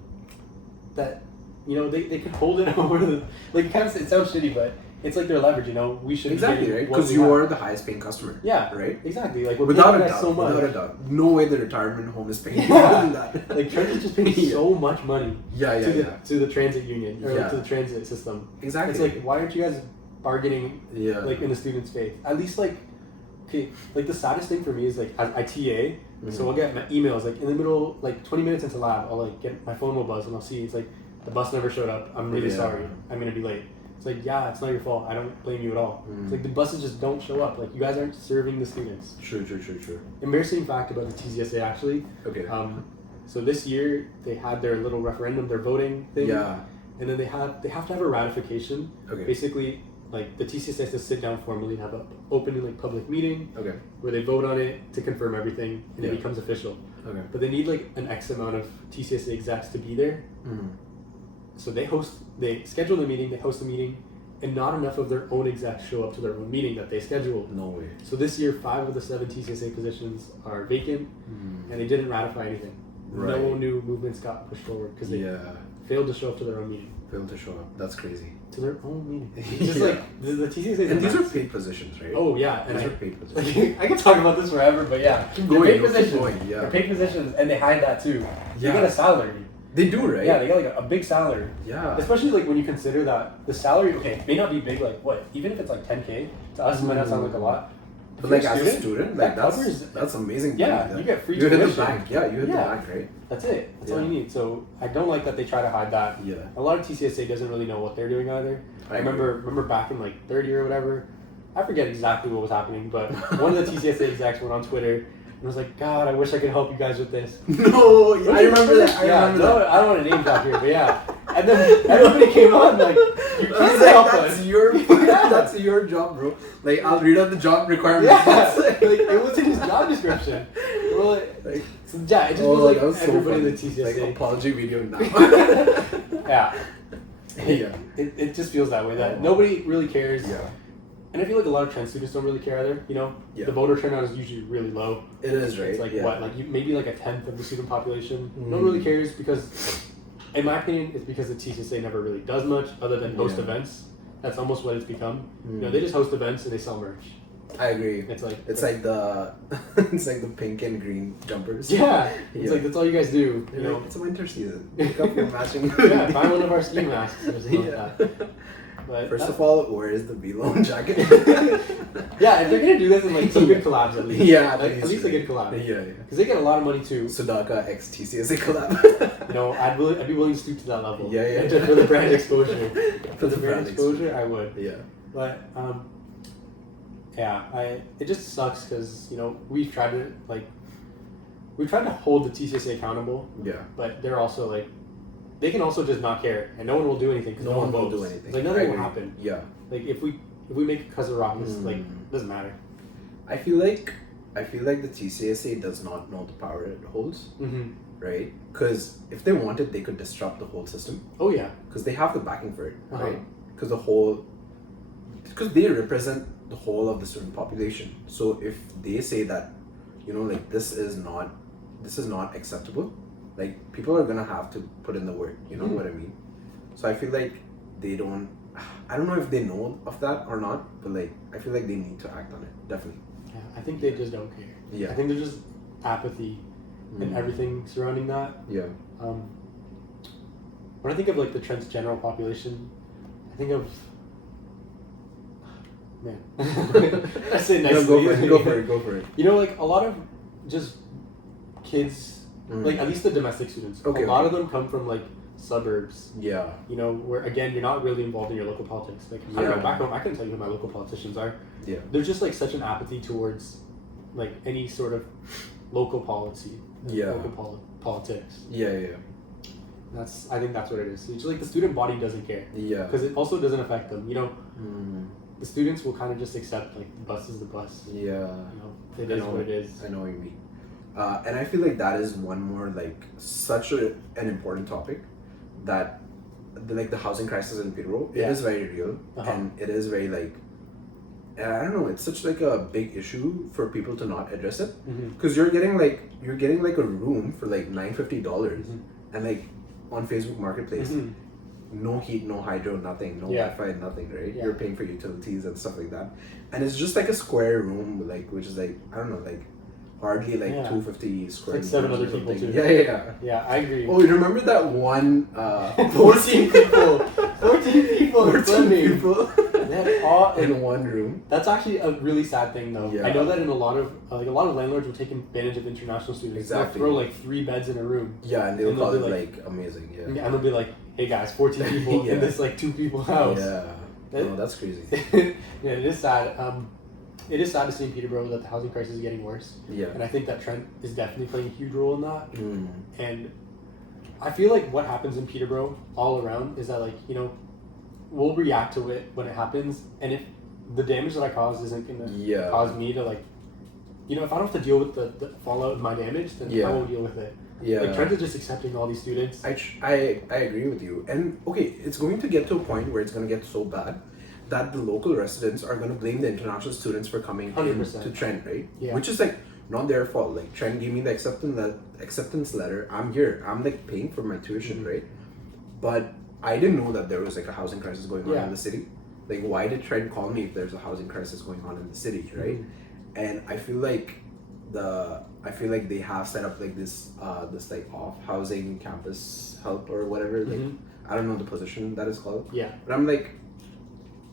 That, you know, they could hold it over the, like, kind of, it sounds shitty, but it's like their leverage, you know. We should exactly, right? Because you are the highest paying customer. Yeah, right. Exactly. Like we're without paying a doubt, so much. without a doubt. No way the retirement home is paying more than that. Like Trent is just paying so much money. To the transit union or to the transit system. Exactly. It's like, why aren't you guys bargaining? Like in the students' faith? At least like, okay, like the saddest thing for me is like I TA, so I'll get my emails like in the middle, like 20 minutes into lab, I'll like get my phone will buzz and I'll see it's like the bus never showed up. I'm really sorry. I'm gonna be late. It's like, yeah, it's not your fault. I don't blame you at all. It's like the buses just don't show up. Like you guys aren't serving the students. True. Embarrassing fact about the TCSA actually. Okay. So this year they had their little referendum, their voting thing. Yeah. And then they have to have a ratification. Okay. Basically, like the TCSA has to sit down formally and have an open and like public meeting. Okay. Where they vote on it to confirm everything and it becomes official. Okay. But they need like an X amount of TCSA execs to be there. So they schedule the meeting, they host the meeting, and not enough of their own execs show up to their own meeting that they scheduled. No way. So this year, 5 of the 7 TCSA positions are vacant, and they didn't ratify anything. Right. No new movements got pushed forward because they failed to show up to their own meeting. Failed to show up. That's crazy. To their own meeting. It's just like the TCSA. And these are paid positions, right? Oh yeah, and these are paid positions. I can talk about this forever, but yeah, they're paid positions. They're paid positions, and they hide that too. They get a salary. They do, right? Yeah, they get like a big salary. Yeah. Especially like when you consider that the salary, okay, may not be big, like what, even if it's like 10K, to us it might not sound like a lot. But like as a student, like that's amazing. Yeah, you get free tuition. You hit the bank. Yeah, you hit the bank, right? That's it. That's all you need. So I don't like that they try to hide that. Yeah. A lot of TCSA doesn't really know what they're doing either. I remember back in like third year or whatever, I forget exactly what was happening, but one of the TCSA execs went on Twitter and was like, God, I wish I could help you guys with this. No, I remember that. I don't want to name drop here, but yeah. And then everybody came on like, you can't help us. That's your job, bro. Like, I'll read out the job requirements. Yeah, like, it was in his job description. Well, it just was like everybody in the TCSA. Like, apology video now. Yeah. It just feels that way, that nobody really cares. Yeah. And I feel like a lot of Trent students don't really care either, you know? The voter turnout is usually really low. It is, right? It's like, what, like maybe like a 10th of the student population. No one really cares because, in my opinion, it's because the TCSA never really does much other than host events. That's almost what it's become. You know, they just host events and they sell merch. I agree. It's like the pink and green jumpers. Yeah. It's like that's all you guys do. You know, it's a winter season. Pick up your matching. Yeah, buy one of our ski masks or something like that. But first of all, where is the V-Lone jacket? Yeah, if they're gonna do this in like some good collabs at least. Yeah, at least a good collab. Yeah. Because they get a lot of money too. Sudaka x TCSA collab. You know, I'd be willing to stoop to that level. Yeah. For the brand exposure. For the brand exposure, I would. Yeah. But it just sucks because, you know, we've tried to hold the TCSA accountable. Yeah. But they're also like, they can also just not care and no one will do anything because no one will do anything. Like nothing will happen. Yeah. Like if we make a cousin rock, like it doesn't matter. I feel like the TCSA does not know the power it holds. Right? Because if they wanted, they could disrupt the whole system. Oh yeah. Because they have the backing for it, right? Because the whole because they represent the whole of the student population. So if they say that, like this is not acceptable, like people are gonna have to put in the work. You know what I mean? So I feel like they don't. I don't know if they know of that or not, but like I feel like they need to act on it. Definitely. Yeah, I think they just don't care. Yeah. I think there's just apathy and everything surrounding that. Yeah. When I think of like the Trent's general population, I think of man. I say nicely. No, go for it. Like a lot of just kids, like at least the domestic students. Okay, a lot of them come from like suburbs. Yeah. Where again you're not really involved in your local politics. Like I don't know, back home I can tell you who my local politicians are. Yeah. There's just like such an apathy towards like any sort of local policy. Local politics. Yeah. I think that's what it is. It's just like the student body doesn't care. Yeah. Because it also doesn't affect them. The students will kind of just accept like the bus is the bus. Yeah. It is what it is. I know what you mean. And I feel like that is one more like such an important topic that the housing crisis in Peterborough, it is very real and it is very like I don't know, it's such like a big issue for people to not address it because you're getting like a room for like $950 and like on Facebook Marketplace no heat, no hydro, nothing, no Wi-Fi, nothing, right? You're paying for utilities and stuff like that, and it's just like a square room, like which is like I don't know, like hardly like 250 square meters. Like 7 other people too. Yeah, I agree. Oh, you remember that one 14 people 14 people all in one room. That's actually a really sad thing though. Yeah. I know that in a lot of landlords will take advantage of international students. Exactly. They'll throw like 3 beds in a room. Yeah, and they'll call it like amazing. Yeah. And they'll be like, hey guys, 14 people in this like 2 people house. Yeah. No, that's crazy. Yeah, it is sad. It is sad to see in Peterborough that the housing crisis is getting worse. Yeah. And I think that Trent is definitely playing a huge role in that. And I feel like what happens in Peterborough all around is that like, we'll react to it when it happens, and if the damage that I cause isn't gonna cause me to like, if I don't have to deal with the fallout of my damage, then I won't deal with it. Yeah. Like Trent is just accepting all these students. I agree with you, and okay, it's going to get to a point where it's going to get so bad that the local residents are going to blame the international students for coming 100%. to Trent, right? Yeah. Which is like not their fault. Like Trent gave me the acceptance letter. I'm here. I'm like paying for my tuition, right? But I didn't know that there was like a housing crisis going on in the city. Like, why did Trent call me if there's a housing crisis going on in the city, right? And I feel like they have set up like this like off housing campus help or whatever. Like I don't know the position that is called. Yeah. But I'm like,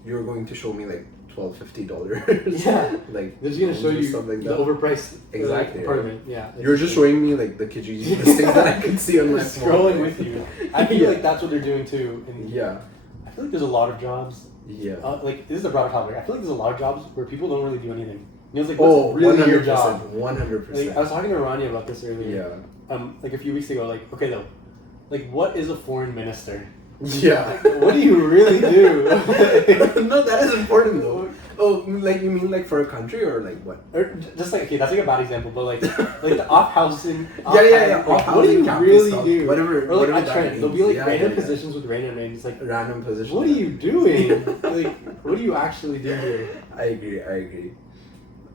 you're going to show me like $50. Yeah. Like they're just gonna show you stuff like the that. overpriced Exactly. apartment. Right? Yeah. You're just showing me like the Kijiji listings that I can see on my phone. Scrolling with you. I feel like that's what they're doing too. And yeah. I feel like there's a lot of jobs. Yeah. Like this is a broader topic. I feel like there's a lot of jobs where people don't really do anything. It's like, what's really your job? 100%. Like, I was talking to Rania about this earlier. Yeah. Like a few weeks ago. Like, okay though, like what is a foreign minister? Yeah. Like, what do you really do? No, that is important though. Oh, like you mean like for a country or like what? Or just like, okay, that's like a bad example, but like the off housing. Yeah. Like, what do you really do? Whatever. Or like whatever at Trent, there'll be like random positions with random names. Like random positions. What are you doing? Like, what do you actually do here? I agree.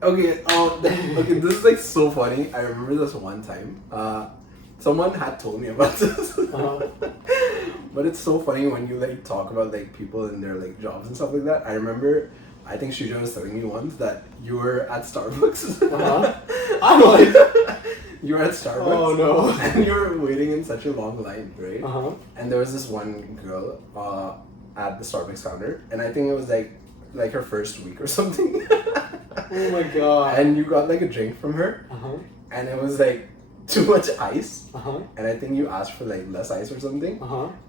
Okay. Okay. This is like so funny. I remember this one time. Someone had told me about this. But it's so funny when you like talk about like people and their like jobs and stuff like that. I remember, I think Shuja was telling me once that you were at Starbucks. I'm like, you were at Starbucks. Oh no! And you were waiting in such a long line, right? And there was this one girl at the Starbucks counter, and I think it was like her first week or something. Oh my god! And you got like a drink from her, and it was like too much ice, and I think you asked for like less ice or something,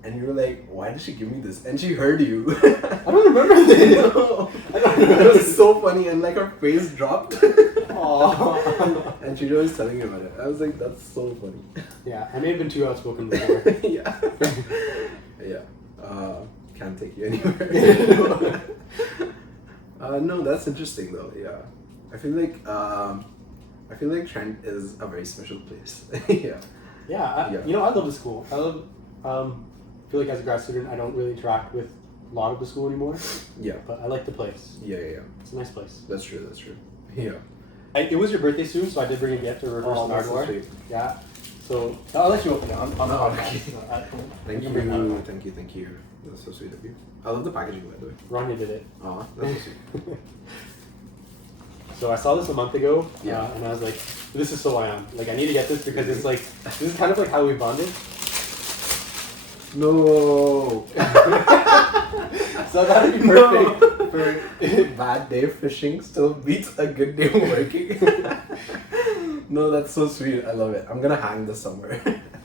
and you were like, why did she give me this? And she heard you. I don't remember this. No. I don't remember. It was so funny, and like her face dropped. Aww. And she was telling me about it. I was like, that's so funny. Yeah, I may have been too outspoken before. Yeah. Can't take you anywhere. No, that's interesting though. Yeah, I feel like Trent is a very special place. Yeah. I love the school. I love. I feel like as a grad student, I don't really interact with lot of the school anymore. Yeah. But I like the place. Yeah. It's a nice place. That's true. Yeah. It was your birthday soon, so I did bring a gift, a reverse hardware. Sweet. Yeah. So I'll let you open it on the podcast. Thank you. That's so sweet of you. I love the packaging, by the way. Rania did it. Aw, that's so sweet. So I saw this a month ago, yeah, and I was like, this is so I am. Like, I need to get this because it's like, this is kind of like how we bonded. No. So that'd be perfect for bad day fishing still beats a good day working. No, that's so sweet. I love it. I'm gonna hang this somewhere.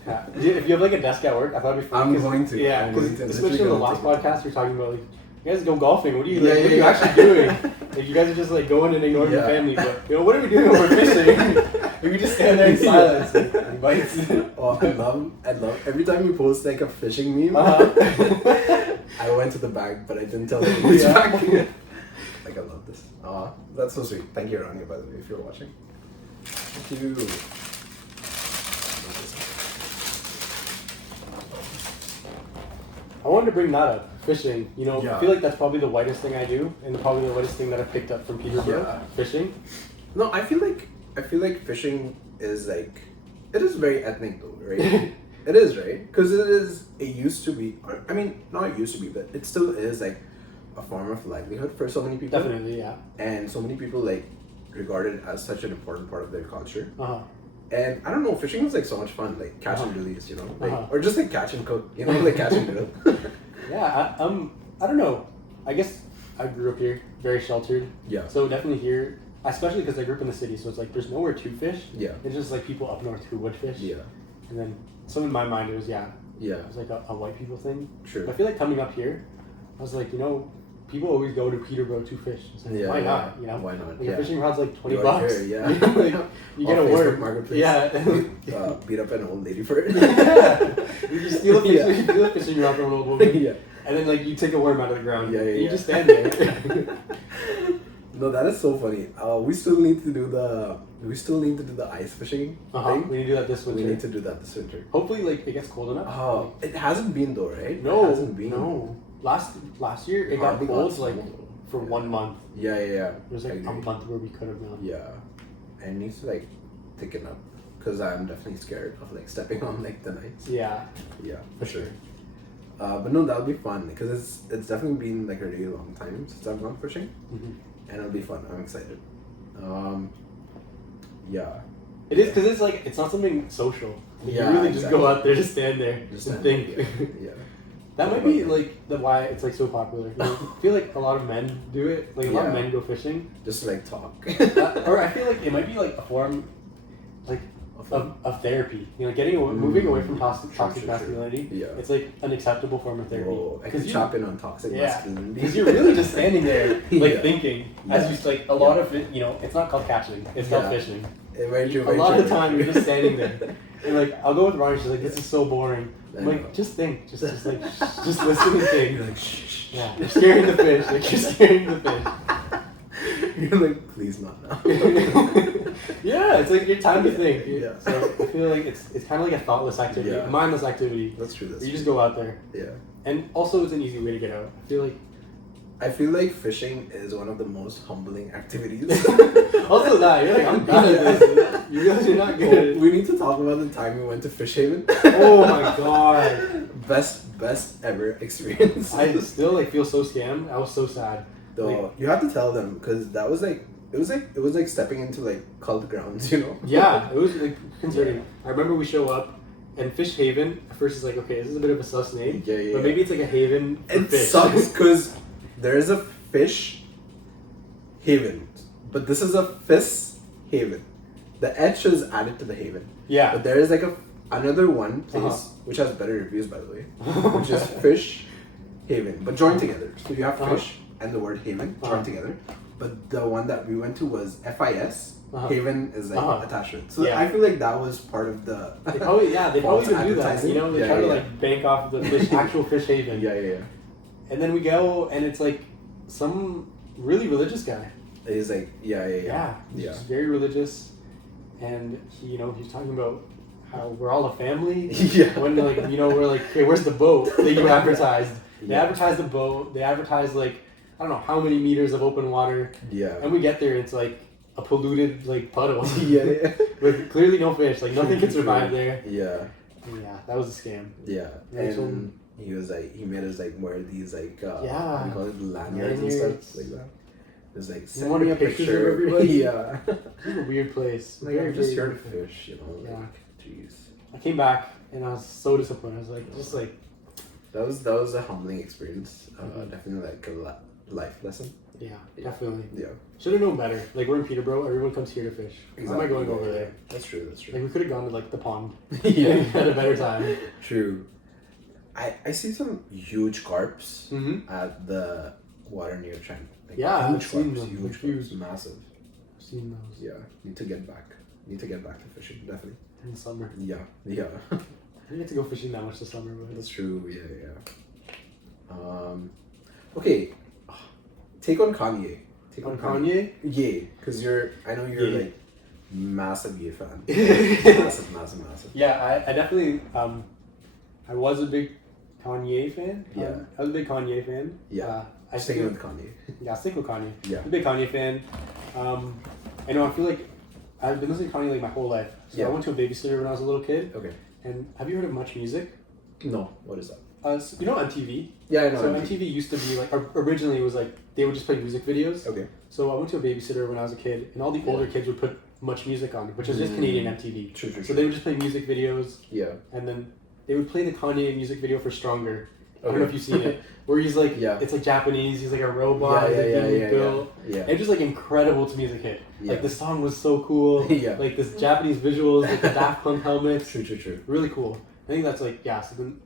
Yeah. If you have like a desk at work, I thought it'd be fun. I'm going to. Yeah, because especially in the last podcast, you're talking about like, you guys go golfing. What are you what are you actually doing? Like, you guys are just like going and ignoring the family. But what are we doing when we're fishing? We just stand there in silence. And bites. Oh, I love. Every time you post like a fishing meme, I went to the bag, but I didn't tell them which bag. Like, I love this. That's so sweet. Thank you, Rania, by the way, if you're watching. Thank you. I wanted to bring that up. Fishing, Yeah. I feel like that's probably the whitest thing I do, and probably the whitest thing that I picked up from Peterborough. Yeah. Fishing. No, I feel like fishing is like, it is very ethnic though, right? It is, right? Because it used to be, I mean, not it used to be, but it still is like a form of livelihood for so many people. Definitely, yeah. And so many people like regard it as such an important part of their culture. Uh-huh. And I don't know, fishing was like so much fun, like catch and release, like, or just like catch and cook, like catch and grill. Yeah, I don't know. I guess I grew up here, very sheltered. Yeah. So definitely here, especially because I grew up in the city, so it's like there's nowhere to fish. Yeah. It's just like people up north who would fish. Yeah. And then, so in my mind it was Yeah. It was like a white people thing. True. But I feel like coming up here, I was like, people always go to Peterborough to fish. It's like, why not? Why not? Like a fishing rod's like $20. Here, yeah. Like, you get a word. Marketplace. Yeah. Beat up an old lady for it. You just steal a fishing rod from an old woman. Yeah. And then like you take a worm out of the ground. And you just stand there. No, that is so funny. We still need to do the ice fishing thing. We need to do that this winter. We need to do that this winter. Hopefully, like it gets cold enough. Oh, it hasn't been though, right? No, it hasn't been. No. Last year it got cold like for 1 month. Yeah. There was like a month where we could have gone. Yeah, and it needs to like thicken up because I'm definitely scared of like stepping on like the ice. Yeah. Yeah, for sure. But no, that'll be fun because it's definitely been like a really long time since I've gone fishing, and it'll be fun. I'm excited. Yeah. It is because it's like it's not something social. Like, you really just go out there, just stand there, and think. Yeah. That might be like why it's like so popular. I feel like a lot of men do it. Like a lot of men go fishing. Just to like talk. Or I feel like it might be like a form, like of therapy. Moving away from toxic masculinity. Yeah. It's like an acceptable form of therapy. Ecuchapin on toxic masculinity. Because you're really just standing there, like thinking, as you like a lot of it. It's not called catching. It's called fishing. A lot of the time you're just standing there, and like I'll go with Ronnie. She's like, "This is so boring." I'm like, just think, just listen and think. You're like, shh. Yeah, you're scaring the fish. Like you're scaring the fish. You're like, please not now. Yeah, it's like your time to think. Yeah. So I feel like it's kind of like a thoughtless activity, a mindless activity. That's true. You just go out there. Yeah. And also, it's an easy way to get out. I feel like fishing is one of the most humbling activities. Also that, you're like, I'm bad at this. You realize you're not good. We need to talk about the time we went to Fish Haven. Oh my god. Best ever experience. I still like feel so scammed. I was so sad. Though you have to tell them because that was like it was like stepping into like cult grounds, Yeah, it was like concerning. Yeah. I remember we show up and Fish Haven at first is like, okay, this is a bit of a sus name. Yeah. But maybe it's like a haven for fish. It sucks because there is a fish haven, but this is a fish haven. The H is added to the haven. Yeah. But there is like another one place which has better reviews, by the way, which is Fish Haven, but joined together. So you have fish and the word haven joined together. But the one that we went to was FIS. Haven is like attached to it. So I feel like that was part of the. They probably even do that. They try to like bank off the actual Fish Haven. Yeah. And then we go, and it's like some really religious guy. He's like, yeah. He's very religious, and he's talking about how we're all a family. Yeah. When we're like, okay, where's the boat that you advertised? They advertise the boat. They advertise like I don't know how many meters of open water. Yeah. And we get there, it's like a polluted like puddle. Yeah. With clearly no fish. Like nothing can survive there. Yeah. Yeah, that was a scam. Yeah. And he was like, he made us like wear these like what do you call it, lanyards and stuff like that. It was like, send me a picture of everybody. Yeah. It's a weird place. Like, I'm just here to fish, you know. Yeah. Like, jeez. I came back and I was so disappointed. I was like, just like. That was a humbling experience. Definitely like a life lesson. Yeah, definitely. Yeah. Should have known better. Like we're in Peterborough, everyone comes here to fish. Exactly. Why am I going over there? That's true. That's true. Like we could have gone to like the pond. Yeah. Had a better time. True. I see some huge carps at the water near Trent. Like, yeah, huge I've seen carps, them. huge carps, massive. I've seen those. Yeah, need to get back. Need to get back to fishing, definitely. In the summer. Yeah. I didn't get to go fishing that much this summer, but that's true. Yeah. Okay. Take on Kanye. Take on Kanye. Yeah, because I know you're like massive Ye fan. massive. Yeah, I definitely I was a big Kanye fan. Yeah. I was a big Kanye fan. Yeah. I stick with Kanye. Yeah, stick with Kanye. Yeah. I'm a big Kanye fan. I know I feel like I've been listening to Kanye like my whole life. So I went to a babysitter when I was a little kid. Okay. And have you heard of Much Music? No. What is that? So you know MTV? Yeah, I know. So MTV used to be like, originally it was like, they would just play music videos. Okay. So I went to a babysitter when I was a kid, and all the older kids would put Much Music on, which is just Canadian MTV. True. So they would just play music videos. Yeah. And then they would play the Kanye music video for Stronger. I don't know if you've seen it. Where he's like, it's like Japanese, he's like a robot, being built. Yeah. And just like incredible to music hit. Yeah. Like the song was so cool. Yeah. Like this Japanese visuals, like the Daft Punk helmets. True. Really cool. I think that's like, so then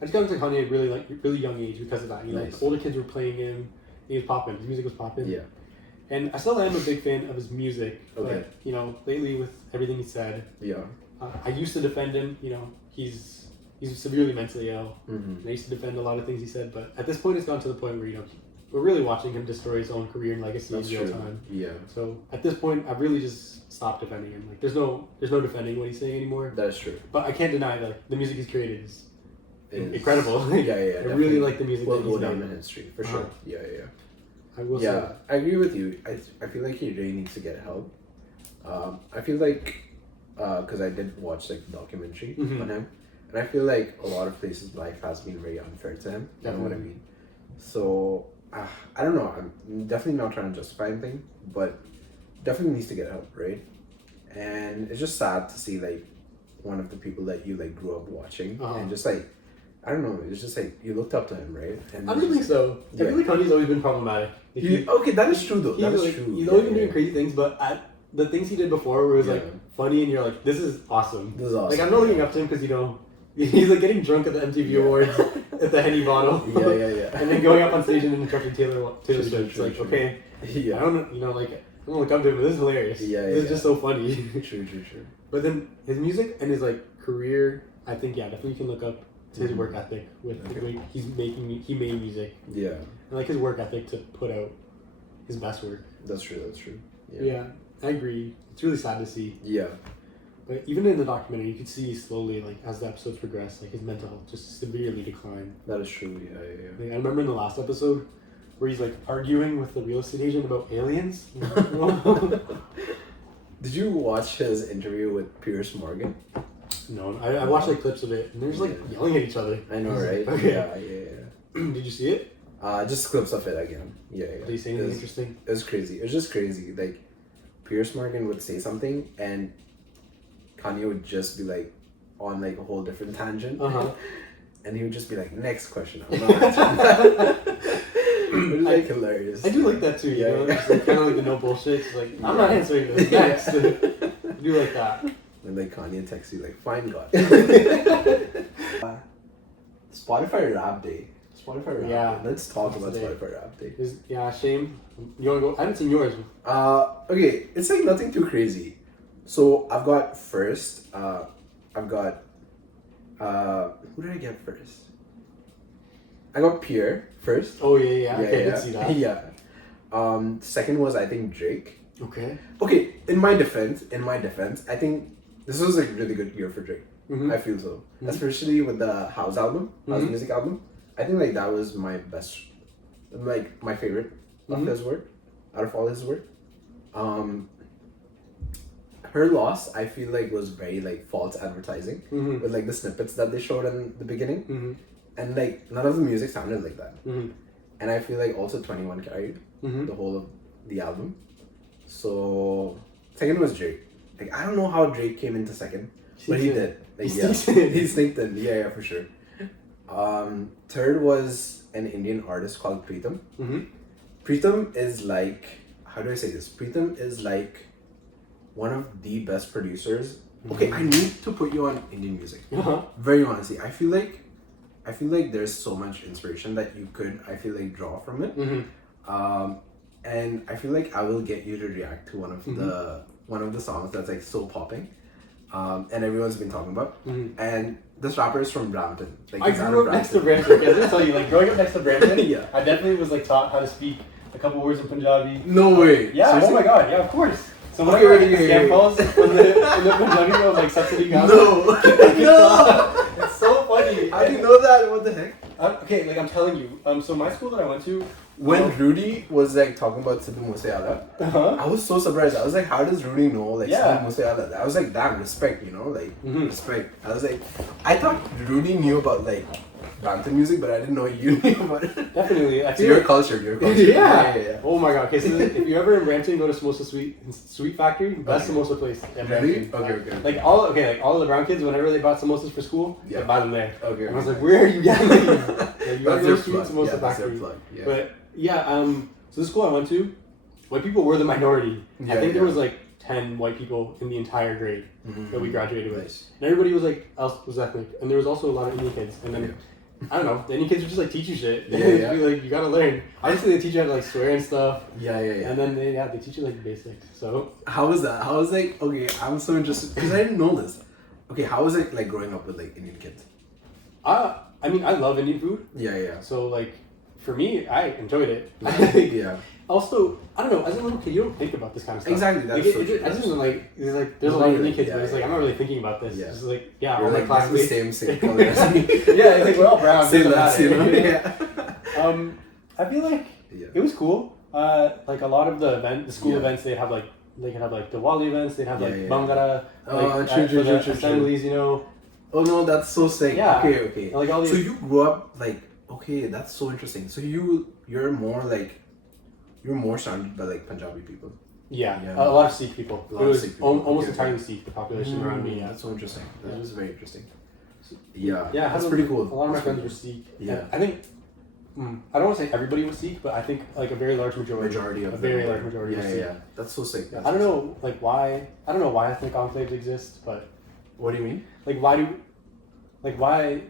I just got into Kanye at really young age because of that. You know, the older kids were playing him, he was popping, his music was popping. Yeah. And I still am a big fan of his music. Okay. But, you know, lately with everything he said, I used to defend him, you know, he's severely mentally ill. And I used to defend a lot of things he said, but at this point it's gone to the point where, you know, we're really watching him destroy his own career and legacy in real time. Yeah. So at this point I've really just stopped defending him. Like there's no defending what he's saying anymore. That is true. But I can't deny that the music he's created is incredible. Yeah. I really like the music. We'll go down in history for sure. Yeah. I will say. I agree with you. I feel like he really needs to get help. I feel like because I did watch like the documentary on him, and I feel like a lot of places life has been very unfair to him. You know what I mean? So I don't know. I'm definitely not trying to justify anything, but definitely needs to get help, right? And it's just sad to see like one of the people that you like grew up watching and just like. I don't know. It's just like you looked up to him, right? And I don't think so. I feel like Kanye's always been problematic. Okay, that is true though. That is true. He's always been doing crazy things, but the things he did before were like funny, and you're like, "This is awesome." This is awesome. Like I'm not looking up to him because you know he's like getting drunk at the MTV Awards at the Henny bottle. Yeah. And then going up on stage and interrupting Taylor Swift. It's like, okay, I don't, you know, like I'm gonna look up to him, but this is hilarious. This is just so funny. True. But then his music and his like career, I think definitely you can look up to his work ethic with the way he made music. Yeah. And like his work ethic to put out his best work. That's true. Yeah, I agree. It's really sad to see. Yeah. But even in the documentary, you could see slowly, like as the episodes progress, like his mental health just severely declined. That is true. Yeah. Like, I remember in the last episode where he's like arguing with the real estate agent about aliens. Did you watch his interview with Piers Morgan? No, I watched like clips of it, and they're just like yelling at each other. I know, right? Okay. Yeah. Did you see it? Just clips of it again. Yeah. Did he say anything interesting? It was crazy. It was just crazy. Like, Piers Morgan would say something, and Kanye would just be like on like a whole different tangent. And he would just be like, "Next question." I'm not answering that. It was like hilarious. I do like that too. You know, just like, kind of like the no bullshit. It's like I'm not answering this. Next. I do like that. And like Kanye texts you like, "Fine, God." Spotify Rap Day. Spotify Rap Day. Let's talk about Spotify Rap Day. Shame. You wanna go? I haven't seen yours. Okay, it's like nothing too crazy. So I've got first. Who did I get first? I got Pierre first. Oh yeah. Okay, I did see that. Yeah. Second was I think Drake. Okay. Okay, in my defense, I think this was a really good year for Drake. I feel so. Especially with the House album, House music album. I think like that was my best, like my favorite of his work, out of all his work. Her loss, I feel like, was very like false advertising with like the snippets that they showed in the beginning, and like none of the music sounded like that. And I feel like also 21 carried the whole of the album. So second was Drake. Like I don't know how Drake came into second, but he did. Like he sneaked in. Yeah, for sure. Third was an Indian artist called Pritam. Pritam is like, how do I say this? Pritam is like one of the best producers. Okay, I need to put you on Indian music. Very honestly, I feel like there's so much inspiration that you could, I feel like, draw from it. And I feel like I will get you to react to one of the songs that's like so popping, and everyone's been talking about. And this rapper is from Brampton. Like, I grew up next to Brampton. I was gonna tell you, like growing up next to Brampton, I definitely was like taught how to speak a couple words in Punjabi. No way. Yeah. Seriously? Oh my god. Yeah, of course. So when I got scam calls from the Punjabi girl, like subsidy guys. No. No. It's so funny. I didn't know that. What the heck? Okay, like I'm telling you. So my school that I went to. When Rudy was like talking about Sidhu Moosewala, I was so surprised. I was like, how does Rudy know like Sidhu Moosewala? I was like, damn, respect, you know, like respect. I was like, I thought Rudy knew about like Brampton music, but I didn't know you knew about it. Definitely, I feel your culture. Yeah. Oh my god. Okay, so if you're ever in Brampton, go to Samosa Sweet Factory. Best samosa place in Brampton. Okay. Like all of the brown kids, whenever they bought samosas for school, they buy them there. Okay. And I was like, where are you getting these? Like, you that's their sweet samosa factory. Yeah. But so the school I went to, white people were the minority. I think there was like 10 white people in the entire grade that we graduated with. Nice. And everybody was like ethnic. And there was also a lot of Indian kids. And then I don't know, the Indian kids would just like teach you shit. Yeah. Be like, you gotta learn. Obviously they teach you how to like swear and stuff. Yeah. And then they teach you like the basics. So how was that? How was like, okay, I'm so interested because I didn't know this. Okay, how was it like growing up with like Indian kids? I mean, I love Indian food. Yeah. So like, for me, I enjoyed it. Yeah. Also, I don't know, as a little kid, you don't think about this kind of stuff. Exactly, that's like, so true. I just like, there's a lot of Indian kids, but it's like, I'm not really thinking about this. It's like, all my classmates. Same color as me. Yeah, it's like, we're all brown. Same less, you know? Yeah. I feel like it was cool. Like a lot of the school events, they could have like the Wali events, they'd have like Bangara, true. assemblies, you know. Oh no, that's so sick. Yeah. Okay. Like all these. So you grew up like, okay, that's so interesting. So you're more surrounded by like Punjabi people. Yeah. A lot of Sikh people. It was almost entirely Sikh, the population around me. Yeah. That's so interesting. That was very interesting. Yeah, that's pretty cool. A lot of my friends were Sikh. Yeah. I think, I don't want to say everybody was Sikh, but I think like a very large majority. A very large majority was Sikh. Yeah. That's so sick. I don't know why ethnic enclaves exist, but. What do you mean? Why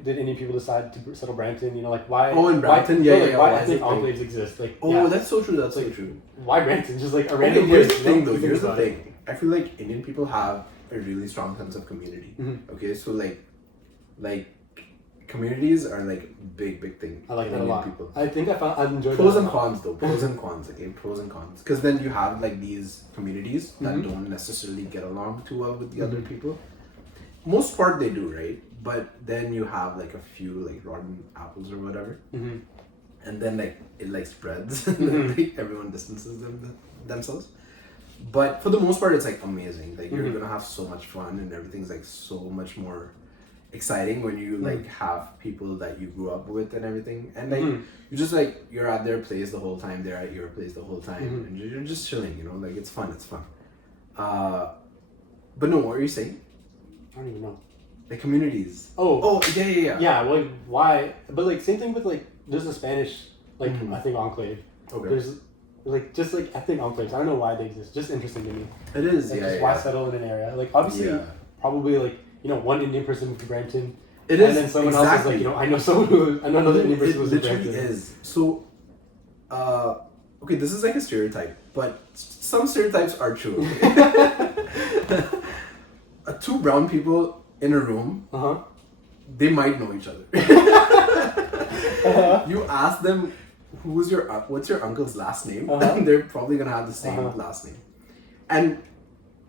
did Indian people decide to settle Brampton? You know, like why? Oh, in Brampton, why ethnic enclaves exist? Like, that's so true. That's so true. Why Brampton? Just like a random. Here's the thing, though. Here's the thing. I feel like Indian people have a really strong sense of community. Okay, so like communities are like big thing. I like in that a lot. People. I think I've enjoyed pros and cons though. Pros and cons. Okay, pros and cons. Because then you have like these communities that don't necessarily get along too well with the other people. Most part they do, right? But then you have like a few like rotten apples or whatever, and then like it like spreads, and like, everyone distances themselves. But for the most part, it's like amazing. Like you're gonna have so much fun, and everything's like so much more exciting when you like have people that you grew up with and everything, and like you just like you're at their place the whole time, they're at your place the whole time, and you're just chilling. You know, like it's fun. But no, what were you saying? I don't even know. The communities. Oh, yeah. Yeah, well, like, why? But like, same thing with like, there's a Spanish like ethnic enclave. Okay. There's like just like ethnic enclaves. I don't know why they exist. Just interesting to me. It is. Like, why settle in an area? Like obviously, probably like one Indian person moved to Brampton. It is. And then someone else is like I know another Indian person who's in Brampton. It literally is. So, okay, this is like a stereotype, but some stereotypes are true. Two brown people in a room, they might know each other. You ask them, what's your uncle's last name? They're probably gonna have the same last name, and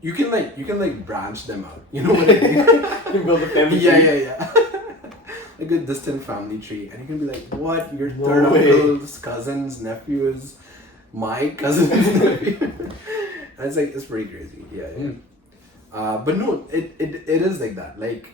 you can branch them out. You know what I mean? You can build a family. Yeah. a good distant family tree, and you can be like, what? Your third uncle's cousin's nephew is my cousin's nephew. And it's like, it's pretty crazy. Yeah. But no, it is like that. Like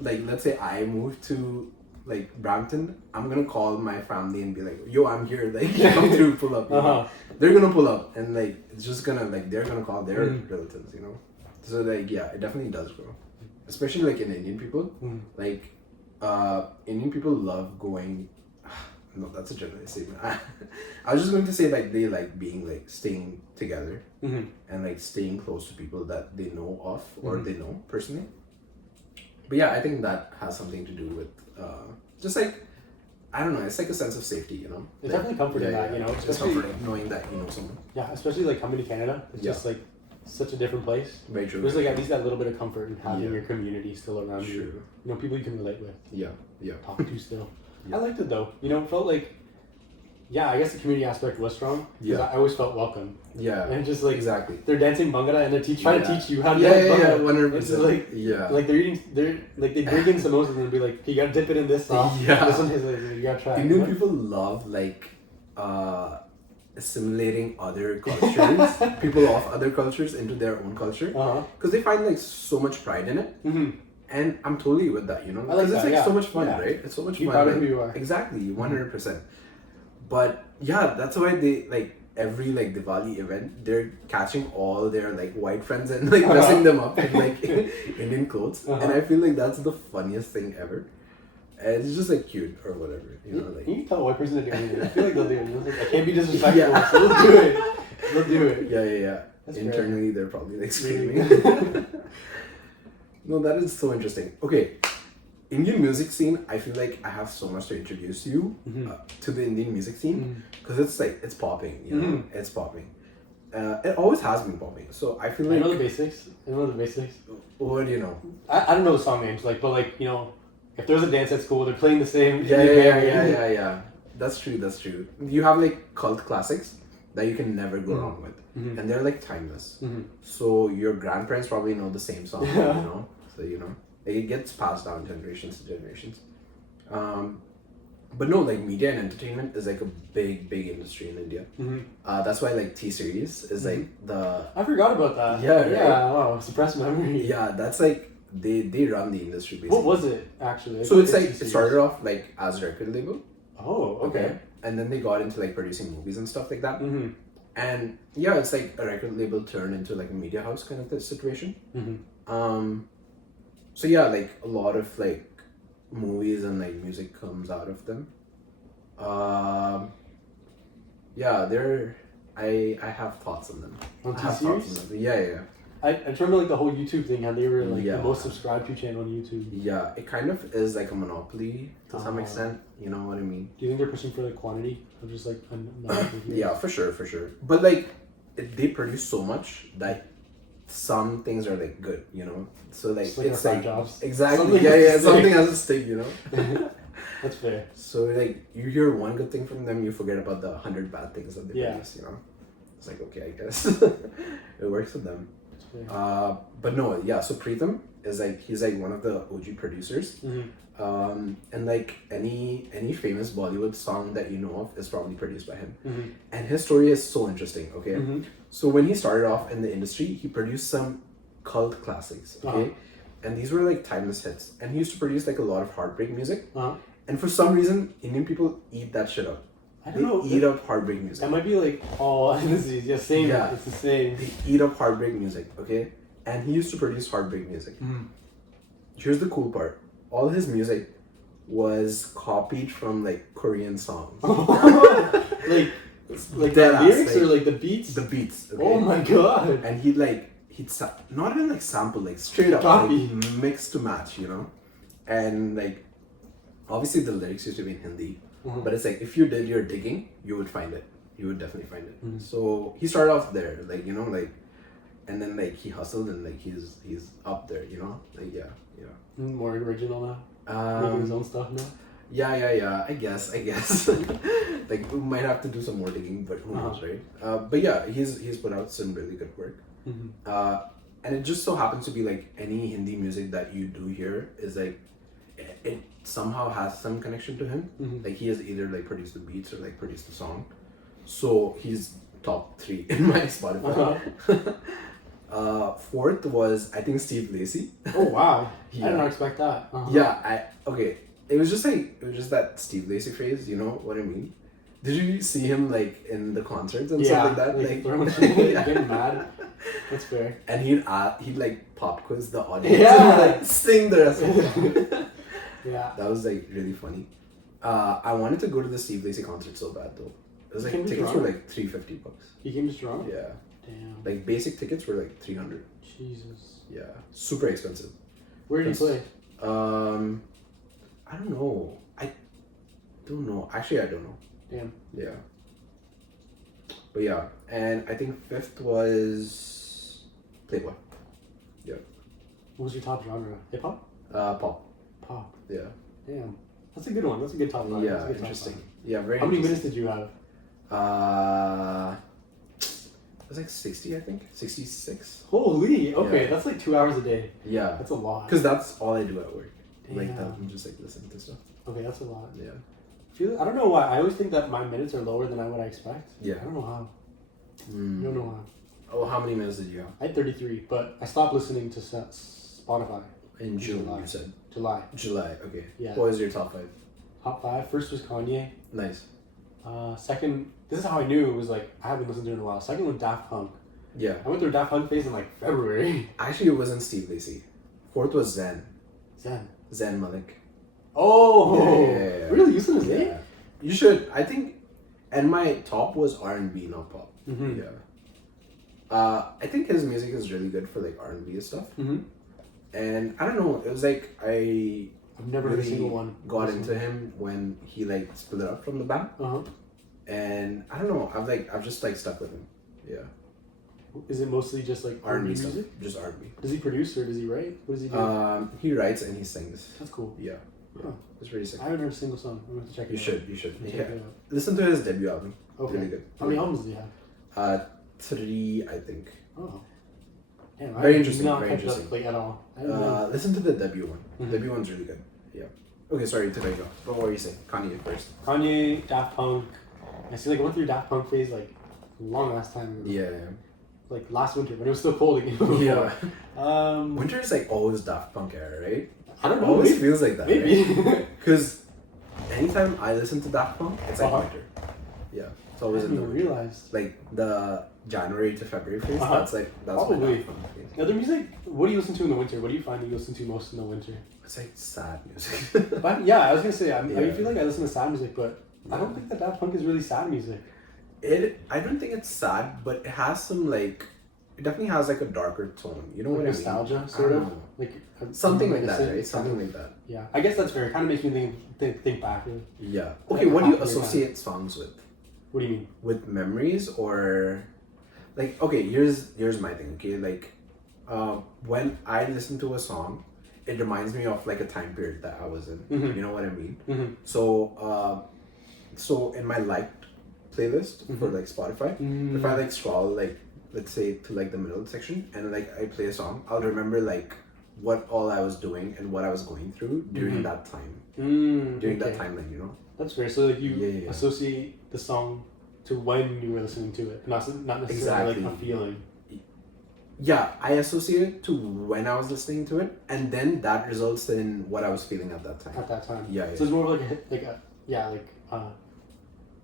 let's say I move to like Brampton, I'm gonna call my family and be like, yo, I'm here, like come through, pull up. They're gonna pull up, and like it's just gonna like they're gonna call their relatives, you know. So like yeah, it definitely does grow, especially like in Indian people. Like Indian people love going. No, that's a general statement. I was just going to say like they like being like staying together and like staying close to people that they know of or they know personally. But yeah, I think that has something to do with just like, I don't know, it's like a sense of safety, you know. It's definitely comforting that, you know, especially it's comforting knowing that you know someone. Yeah, especially like coming to Canada, it's just like such a different place. Very true. There's like at least that little bit of comfort in having your community still around you. You know, people you can relate with. Yeah. Talk to still. I liked it though. You know, it felt like, I guess the community aspect was strong. Because I always felt welcome. Yeah. And just like, exactly. They're dancing Bhangra and they're trying to teach you how to dance Bhangra. 100%. It's like, like they bring in samosas and be like, you gotta dip it in this sauce. This one is like, you gotta try it. Indian people love like assimilating other cultures, people of other cultures into their own culture. Because they find like so much pride in it. And I'm totally with that, you know, because it's like so much fun, right? It's so much fun. You're proud of who you are. Exactly, 100%. But yeah, that's why they like every like Diwali event, they're catching all their like white friends and like dressing them up in like Indian clothes, and I feel like that's the funniest thing ever. And it's just like cute or whatever, you know. Like you can tell a white person to do anything. I feel like they'll do it. Like, I can't be disrespectful, so they'll do it. They'll do it. Yeah. That's internally, they're probably like screaming. No, that is so interesting. Okay, Indian music scene, I feel like I have so much to introduce you to the Indian music scene because it's like, it's popping, you know, it's popping. It always has been popping, so I feel like... I know the basics. What do you know? I don't know the song names, like, but like, you know, if there's a dance at school, they're playing the same... Yeah. That's true. You have like cult classics that you can never go wrong with. And they're like timeless. So your grandparents probably know the same song, you know? So, you know, it gets passed down generations to generations. But no, like media and entertainment is like a big industry in India. That's why like T-Series is like the... I forgot about that. Yeah. Wow, suppressed memory. Yeah, that's like, they run the industry basically. What was it actually? So it's like, it started off like as a record label. Oh, okay. And then they got into like producing movies and stuff like that. And yeah, it's like a record label turned into like a media house kind of situation. So yeah, like a lot of like movies and like music comes out of them. I have thoughts on them. On T-Series? Yeah. I remember like the whole YouTube thing, how they were like the most subscribed to channel on YouTube. Yeah, it kind of is like a monopoly to some extent. You know what I mean? Do you think they're pushing for like quantity of just like yeah, for sure. But like they produce so much that some things are like good, you know. So like it's like jobs. Exactly. Something has to stick, you know. That's fair. So like you hear one good thing from them, you forget about the 100 bad things that they produce, you know. It's like, okay, I guess it works with them. But no, yeah, so Preetham is like, he's like one of the OG producers. And like any famous Bollywood song that you know of is probably produced by him. And his story is so interesting, okay? So when he started off in the industry, he produced some cult classics, okay? And these were like timeless hits. And he used to produce like a lot of heartbreak music. And for some reason, Indian people eat that shit up. I don't know. Eat up heartbreak music. That might be like, same. Yeah, it's the same. They eat up heartbreak music, okay? And he used to produce heartbreak music. Here's the cool part. All his music was copied from like Korean songs. like the lyrics or like the beats? The beats. Okay? Oh my god. And he'd not even like sample, like straight up like, mix to match, you know? And like obviously the lyrics used to be in Hindi. But it's like if you did your digging, you would find it. You would definitely find it. So he started off there, like, you know, like, and then like he hustled and like he's up there, you know, like yeah. More original now. Making his own stuff now. Yeah. I guess. Like we might have to do some more digging, but who knows, right? But yeah, he's put out some really good work. And it just so happens to be like any Hindi music that you do hear is like, it somehow has some connection to him. Mm-hmm. Like he has either like produced the beats or like produced the song, so he's top 3 in my Spotify. Fourth was I think Steve Lacy. Oh wow! Yeah. I did not expect that. Yeah, it was just that Steve Lacy phase. You know what I mean? Did you see him like in the concerts and stuff like that? Like throwing shit, getting mad. That's fair. And he'd like pop quiz the audience. Yeah. And, like sing the rest of it. Yeah. That was like really funny. I wanted to go to the Steve Lacy concert so bad though. It was like tickets were like $350. He came to Toronto? Yeah. Damn. Like basic tickets were like $300. Jesus. Yeah. Super expensive. Where did he play? I don't know. I don't know. Actually, I don't know. Damn. Yeah. But yeah, and I think fifth was Playboy. Yeah. What was your top genre? Hip hop? Pop. Pop. Yeah. Damn. That's a good one. That's a good top line. Yeah, interesting. Yeah, very. How many minutes did you have? It was like 60, I think. 66. Holy. Okay, Yeah. that's like 2 hours a day. Yeah. That's a lot. Because that's all I do at work. Damn. Like that, I'm just like listening to stuff. Okay, that's a lot. Yeah. I don't know why. I always think that my minutes are lower than what I expect. Yeah. I don't know how. Mm. I don't know how. Oh, how many minutes did you have? I had 33, but I stopped listening to Spotify. In June, July. you said. July. July, okay. Yeah. What was your top 5? Top 5. First was Kanye. Nice. Second, this is how I knew it was like, I haven't listened to it in a while. Second was Daft Punk. Yeah. I went through a Daft Punk phase in like February. Actually, it wasn't Steve Lacy. Fourth was Zen. Zen Malik. Oh! Yeah. Really? You listened to his name? Yeah. You should. I think. And my top was R&B, not pop. Mm-hmm. Yeah. I think his music is really good for like R&B and stuff. Mm-hmm. And I don't know. It was like I've never heard a single one. got into him when he like split up from the band. Uh-huh. And I don't know. I've just like stuck with him. Yeah. Is it mostly just like R&B music? stuff. Just R&B. Does he produce or does he write? What does he do? He writes and he sings. That's cool. Yeah. Huh. It's pretty sick. I haven't heard a single song. I'm going to have to check it out. You should. Check Yeah. it out. Listen to his debut album. Okay. Really good. How many albums does he have? 3, I think. Oh. Damn, Very I interesting, Not very kept interesting. Up, like, at all. I didn't know. Listen to the debut one. Mhm. Debut one's really good. Yeah. Okay, sorry, today go. What were you saying? Kanye first. Kanye, Daft Punk. I see, like, I went through Daft Punk phase, like, a long last time ago. Yeah. Like, last winter, when it was still cold again. Yeah. Um, Winter is like always Daft Punk era, right? I don't It know. always Maybe. feels like that. Maybe. Because anytime I listen to Daft Punk, it's like Uh-huh. winter. Yeah. It's I always in didn't the even winter. realize. Like the January to February phase, Uh-huh. that's my Probably. Daft Punk phase. Now, their music, what do you listen to in the winter? What do you find that you listen to most in the winter? It's like sad music. But yeah, I was gonna say, I Yeah. feel like I listen to sad music, but I don't think that Daft Punk is really sad music. I don't think it's sad, but it has some like, it definitely has like a darker tone. You know Like what nostalgia, I mean? sort I of? don't know. Like Something like a that, synth right? kind Something of- like that. Yeah, I guess that's fair. It kind of makes me think back. Yeah. Like Okay, what do you half of your associate songs with? What do you mean? With memories or, like, okay, here's my thing. Okay, like, when I listen to a song, it reminds me of like a time period that I was in. Mhm. You know what I mean? Mm-hmm. So in my liked playlist for like Spotify, if I like scroll like, let's say to like the middle section and like I play a song, I'll remember like what all I was doing and what I was going through during that time, during that timeline, you know? That's fair. So like you Yeah. associate the song to when you were listening to it, not necessarily like a Exactly. feeling. Yeah, I associate it to when I was listening to it, and then that results in what I was feeling at that time. At that time. Yeah, So it's more of like a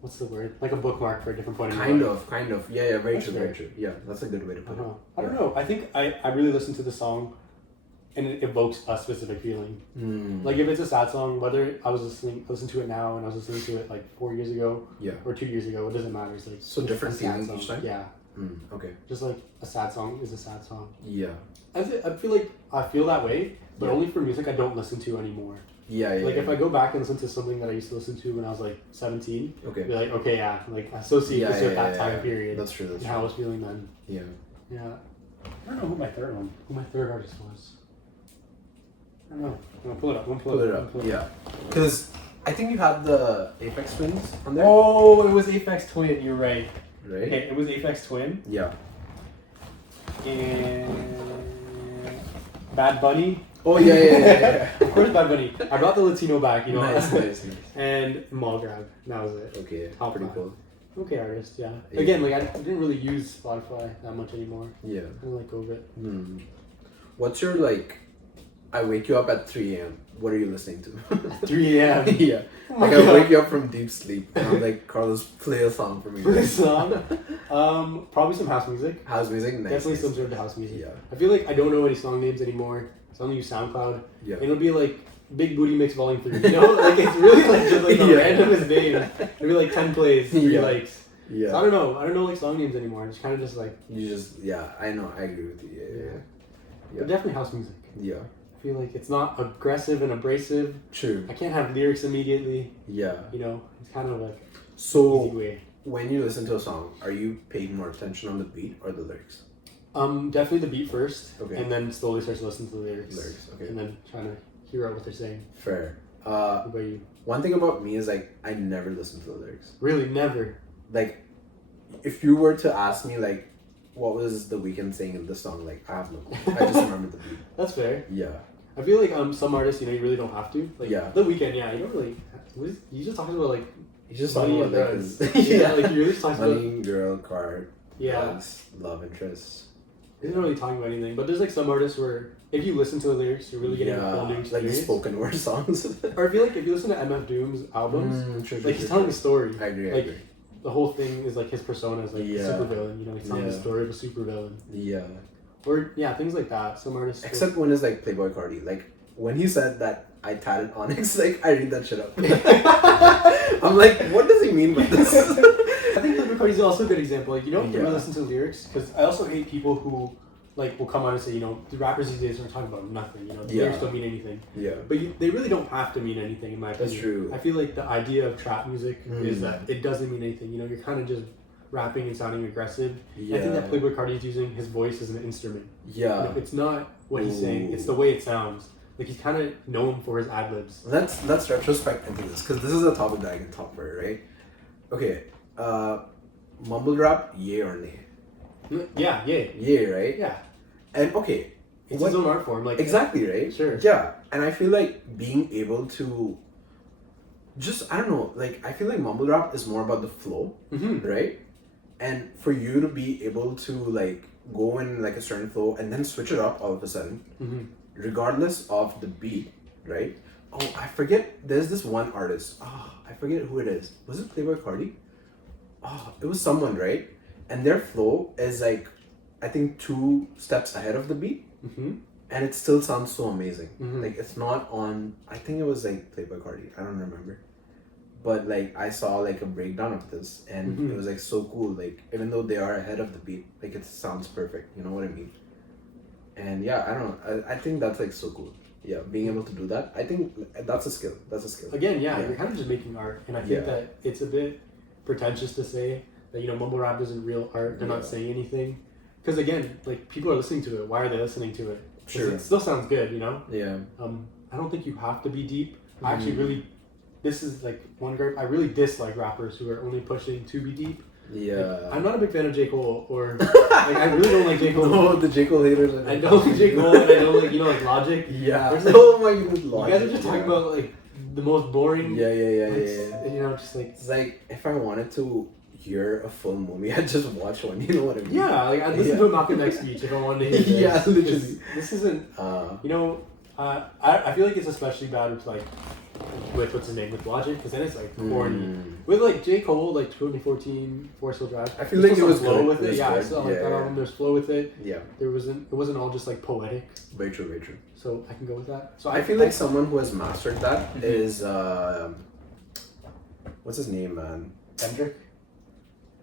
what's the word? Like a bookmark for a different point in Kind your life. of. Yeah, very That's true, fair. very true. Yeah, that's a good way to put it. I don't know. I think I really listen to the song and it evokes a specific feeling. Mm. Like if it's a sad song, whether I listen to it now and I was listening to it like 4 years ago Yeah. or 2 years ago, it doesn't matter. It's like So just different a sad feelings song. each time? Yeah. Okay. Just like a sad song is a sad song. Yeah. I feel like I feel that way, but Yeah. only for music I don't listen to anymore. Yeah. Like if I go back and listen to something that I used to listen to when I was like 17, Okay. be like, okay, yeah, like I associate this with that time yeah. period. That's true. That's and how I true. was feeling then. Yeah. Yeah. I don't know who my third artist was. I don't know. I'm gonna pull it up. Pull it up. Yeah. Because I think you had the Apex Twins on there. Oh, it was Aphex Twin. You're right. Right. Okay, it was Aphex Twin Yeah. and Bad Bunny. Oh yeah. Of course, Bad Bunny. I brought the Latino back, you know. Nice. And Mall Grab. That was it. Okay, Top pretty 5. cool. Okay, artist, yeah. Again, like I didn't really use Spotify that much anymore. Yeah. Kind of like over it. What's your like? I wake you up at 3 a.m. What are you listening to? 3 a.m. Yeah. Oh my Like I God. wake you up from deep sleep and I'm like, Carlos, play a song for me. Play a song. Probably some house music. House music, nice. Definitely some sort of house music. Yeah. I feel like I don't know any song names anymore. So I only use SoundCloud. Yeah. And it'll be like Big Booty Mix Volume 3. You know? Like it's really like just like the randomest name. It'll be like 10 plays, 3 likes. Yeah. So I don't know like song names anymore. It's kind of just like. I know, I agree with you. Yeah. But definitely house music. Yeah. I feel like it's not aggressive and abrasive. True. I can't have lyrics immediately. Yeah. You know, it's kind of like So easy way. when you listen to a song, are you paying more attention on the beat or the lyrics? Definitely the beat first. Okay. And then slowly start to listen to the lyrics. Okay. And then trying to hear out what they're saying. Fair. What about you? One thing about me is like I never listen to the lyrics. Really, never. Like, if you were to ask me like, what was The Weeknd saying in this song? Like, I have no clue. I just remember the beat. That's fair. Yeah. I feel like some artists, you know, you really don't have to. Like Yeah. The Weeknd, yeah, you don't really. You just talking about like. He's just money talking and about like drugs. his Yeah, like you really just talking about. money, girl, car, Yeah. drugs, love interests. He's not really talking about anything, but there's like some artists where if you listen to the lyrics, you're really getting a whole new like experience. the spoken word songs. Or I feel like if you listen to MF Doom's albums, he's telling a story. I agree. Like the whole thing is like his persona is like a Yeah. supervillain. You know, he's telling the story of a supervillain. Yeah. Or things like that. Some artists. Except when it's like Playboy Cardi. Like when he said that I tatted Onyx, like I read that shit up. I'm like, what does he mean by this? I think Playboy Cardi is also a good example. Like you don't really listen to the lyrics because I also hate people who like will come on and say, you know, the rappers these days are talking about nothing. You know, the lyrics don't mean anything. Yeah. But they really don't have to mean anything in my opinion. That's true. I feel like the idea of trap music is that it doesn't mean anything. You know, you're kind of just rapping and sounding aggressive. Yeah. I think that Playboy Cardi is using his voice as an instrument. Yeah. You know, it's not what he's saying; it's the way it sounds. Like he's kind of known for his ad libs. Let's retrospect into this because this is a topic that I can talk about, right? Okay. Mumble rap, yay or nay? Yeah, Yay, right? yeah. And okay, It's his own art form, like exactly, right? Sure. Yeah, and I feel like being able to just I don't know, like I feel like mumble rap is more about the flow, right? And for you to be able to like go in like a certain flow and then switch it up all of a sudden, regardless of the beat, right? Oh, I forget. There's this one artist. I forget who it is. Was it Playboy Cardi? It was someone, right? And their flow is like, I think 2 steps ahead of the beat, and it still sounds so amazing. Like it's not on. I think it was like Playboy Cardi. I don't remember, but like I saw like a breakdown of this, and it was like so cool. Like even though they are ahead of the beat, like it sounds perfect. You know what I mean? And yeah, I don't know. I think that's like so cool. Yeah, being able to do that. I think that's a skill. That's a skill. Again, you're kind of just making art, and I think that it's a bit pretentious to say that, you know, mumble rap isn't real art. They're not saying anything, because again, like people are listening to it. Why are they listening to it? Sure. It still sounds good, you know. Yeah. I don't think you have to be deep. I actually really, this is like one group I really dislike rappers who are only pushing to be deep. Yeah. Like, I'm not a big fan of J. Cole or like I really don't like J. Cole. No, the J. Cole haters. I don't like J. Cole and I don't like, you know, like Logic. Yeah. Like, Oh my goodness, you guys are just talking about like the most boring. Yeah. You know, just like it's like if I wanted to hear a full movie, I'd just watch one. You know what I mean? yeah, like I'd listen to a Malcolm X speech if I wanted to hear this. Yeah, literally. This isn't. You know, I feel like it's especially bad with like with what's his name with Logic, because then it's like corny. With like J. Cole, like 2014 Forest Hill Drive, I feel like it was flow good. with it. Yeah, I good. saw like that album. There's flow with it. Yeah. It wasn't all just like poetic. Very true. Very true. So I can go with that. So I feel like someone who has mastered that is what's his name, man? Kendrick.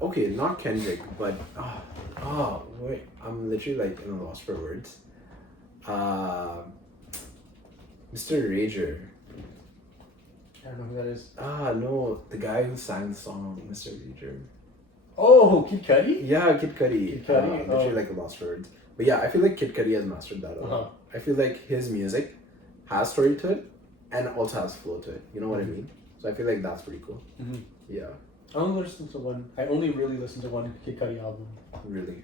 Okay, not Kendrick, but wait, I'm literally like in a loss for words. Mr. Rager. I don't know who that is. No, the guy who sang the song, Mr. Rager. Oh, Kid Cudi? Yeah, Kid Cudi. Kid Cudi. Literally like a lost for words. But yeah, I feel like Kid Cudi has mastered that a lot. I feel like his music has story to it and also has flow to it. You know what I mean? So I feel like that's pretty cool. Yeah. I only really listened to one Kid Cudi album. Really?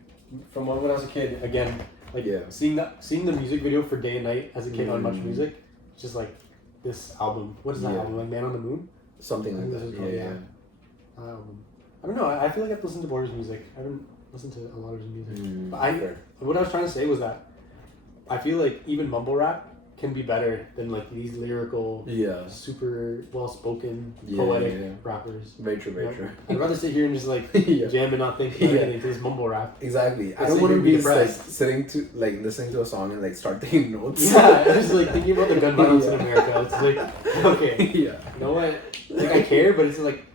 From when I was a kid. Again, Like Yeah. seeing the music video for Day and Night as a kid on Much Music, it's just like this album. What is that album? Like Man on the Moon? Something like that. Yeah. I don't know. I feel like I've listened to Border's music. I haven't listened to a lot of his music. But Fair. what I was trying to say was that I feel like even mumble rap can be better than like these lyrical, super well spoken, poetic rappers. Very true, very true. I'd rather sit here and just like jam and not think about anything to this mumble rap. Exactly. I don't want to be like sitting to like listening to a song and like start taking notes. Yeah, just like thinking about the gun violence in America. It's like, okay, you know what? Like I care, but it's like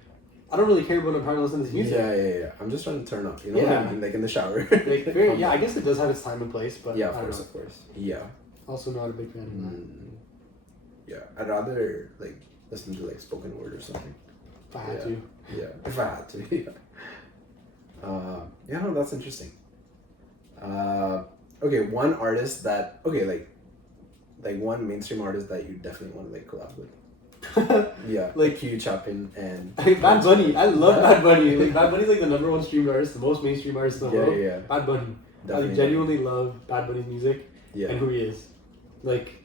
I don't really care when I'm trying to listen to this music. Yeah. I'm just trying to turn up. You know what I mean? Like in the shower. Like I guess it does have its time and place, but yeah, of course. Yeah. Also not a big fan of that. Yeah, I'd rather like listen to like spoken word or something. If I had to. Yeah, if I had to. Yeah, no, that's interesting. Okay, one artist that like one mainstream artist that you definitely want to like collab with. Yeah, like Ecuchapin and Bad Bunny. I love Bad Bunny. Like Bad Bunny's like the number one streamed artist, the most mainstream artist in the world. Yeah. Bad Bunny. I genuinely love Bad Bunny's music and who he is. Like,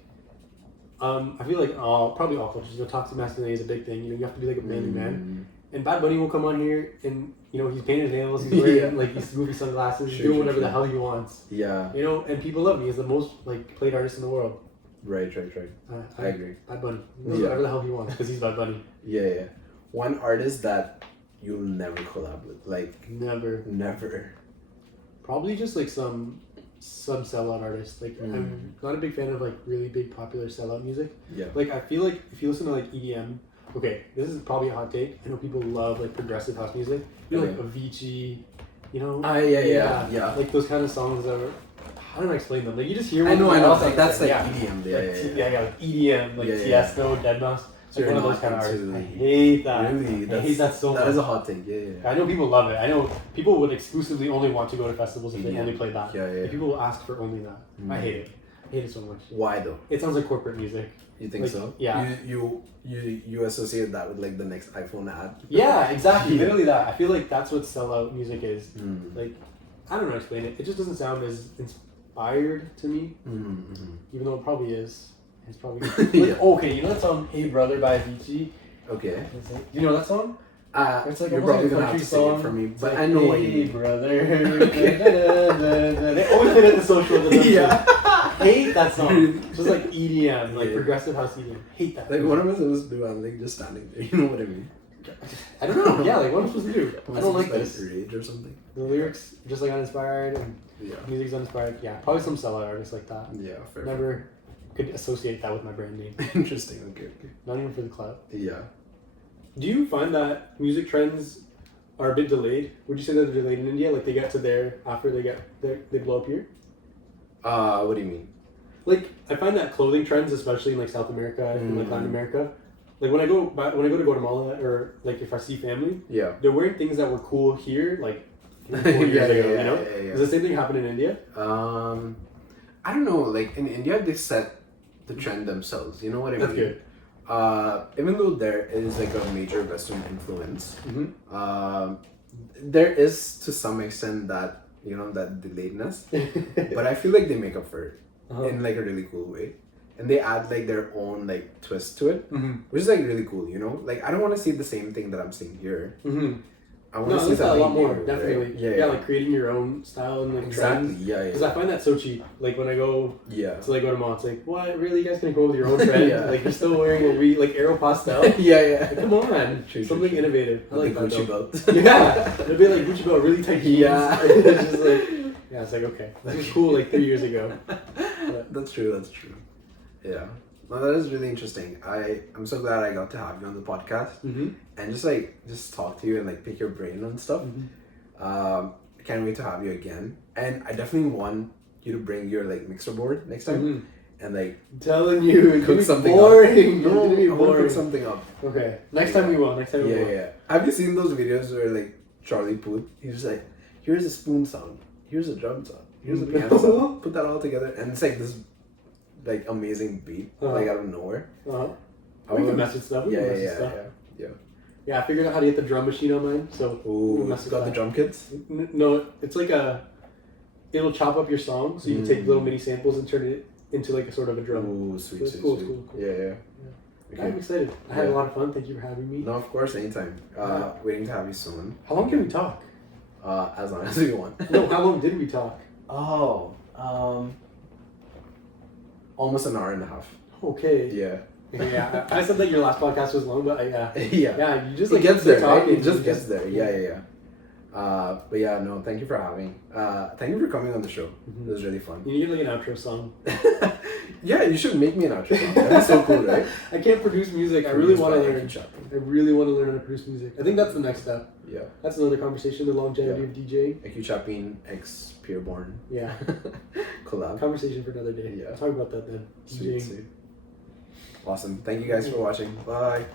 I feel like probably all cultures, toxic masculinity is a big thing. You know, you have to be like a manly man. And Bad Bunny will come on here and, you know, he's painted his nails, he's wearing like these goofy sunglasses, doing whatever the hell he wants. Yeah. You know, and people love him. He's the most like played artist in the world. Right. I agree. Bad Bunny. He does whatever the hell he wants because he's Bad Bunny. Yeah. One artist that you'll never collab with. Like, never. Probably just like some sellout artist. Like I'm not a big fan of like really big popular sellout music. Yeah. Like I feel like if you listen to like EDM, okay, this is probably a hot take. I know people love like progressive house music. You know, like Avicii, you know? Yeah. Like those kind of songs that are, how do I explain them? Like you just hear. I know. That's like EDM. Like EDM, like Tiesto, Deadmau5. So one of those kind of artists. I hate that. Really? I hate that so much. That is a hot take. Yeah. I know people love it. I know people would exclusively only want to go to festivals if they only play that. Yeah. Like, people will ask for only that. I hate it. I hate it so much. Why though? It sounds like corporate music. You think so? Yeah. You associate that with like the next iPhone ad? Yeah, exactly. Literally that. I feel like that's what sellout music is. Like, I don't know how to explain it. It just doesn't sound as inspired to me. Even though it probably is. It's probably like, okay, you know that song "Hey Brother" by Avicii? Okay. Like, you know that song? It's like you're probably gonna have to sing it for me, but like, I know what you mean. Hey brother. They always play it at the social. Hate that song. It's just like EDM, like progressive house EDM. Hate that. Like what am I supposed to do? I'm like just standing there. You know what I mean? I don't know. Yeah, like what am I supposed to do? I don't like this. Rage or something. The lyrics just like uninspired and music's uninspired. Yeah, probably some sellout artists like that. Yeah, fair. Never could associate that with my brand name. Interesting. Okay. Not even for the clout. Yeah. Do you find that music trends are a bit delayed? Would you say that they're delayed in India? Like they get to there after they blow up here? What do you mean? Like I find that clothing trends, especially in like South America and like Latin America, like when I go to Guatemala or like if I see family, they're wearing things that were cool here like 3 or 4 years ago. You know, does the same thing happen in India? I don't know. Like in India, they set the trend themselves. You know what I mean? That's good. Even though there is like a major Western influence, there is to some extent that that delayedness, but I feel like they make up for it in like a really cool way, and they add like their own like twist to it, which is like really cool. You know, like I don't want to see the same thing that I'm seeing here. I want to see that a lot more, new, definitely. Right? Yeah, like creating your own style and like trends. Because I find that so cheap. Like when I go to like Guatemala, it's like, what? Really? You guys can go with your own trend? Like you're still wearing what we like Aeropostale? Like, come on, something innovative. I like that. Gucci belt. It'd be like Gucci belt, really tight jeans. It's just like, it's like okay, that was cool like 3 years ago. But. That's true. Yeah. No, that is really interesting. I'm so glad I got to have you on the podcast and just talk to you and like pick your brain on stuff. Can't wait to have you again. And I definitely want you to bring your like mixer board next time and like telling you cook something boring. up. No, I want to cook something up. Okay, next time we will. Yeah. Have you seen those videos where like Charlie Puth? He's just like, here's a spoon sound, here's a drum sound, here's a piano sound. Put that all together, and it's like this. Like amazing beat, like out of nowhere. We can mess with stuff. Yeah, I figured out how to get the drum machine on mine. So got the drum kits? No, it's like a it'll chop up your song, so you can take little mini samples and turn it into like a sort of a drum. Ooh, sweet, so sweet, cool, sweet. Cool. Yeah. Okay. I'm excited. I had a lot of fun. Thank you for having me. No, of course, anytime. Waiting to have you soon. How long can we talk? As long as we want. No, how long did we talk? Oh, almost an hour and a half. Okay. Yeah. Yeah, I said that your last podcast was long, but yeah, you just like it gets there. talking. Right? It just gets there. Yeah. But yeah, no, thank you for having. Thank you for coming on the show. It was really fun. You need like an outro song. Yeah, you should make me an outro song. That's so cool, right? I can't produce music. I really want to learn. I really want to learn how to produce music. I think that's the next step. Yeah. That's another conversation. The longevity of DJing. Ecuchapin x Pierborn. Yeah. Collab. Conversation for another day. Yeah. Talk about that then. Sweet. Awesome. Thank you guys for watching. Bye.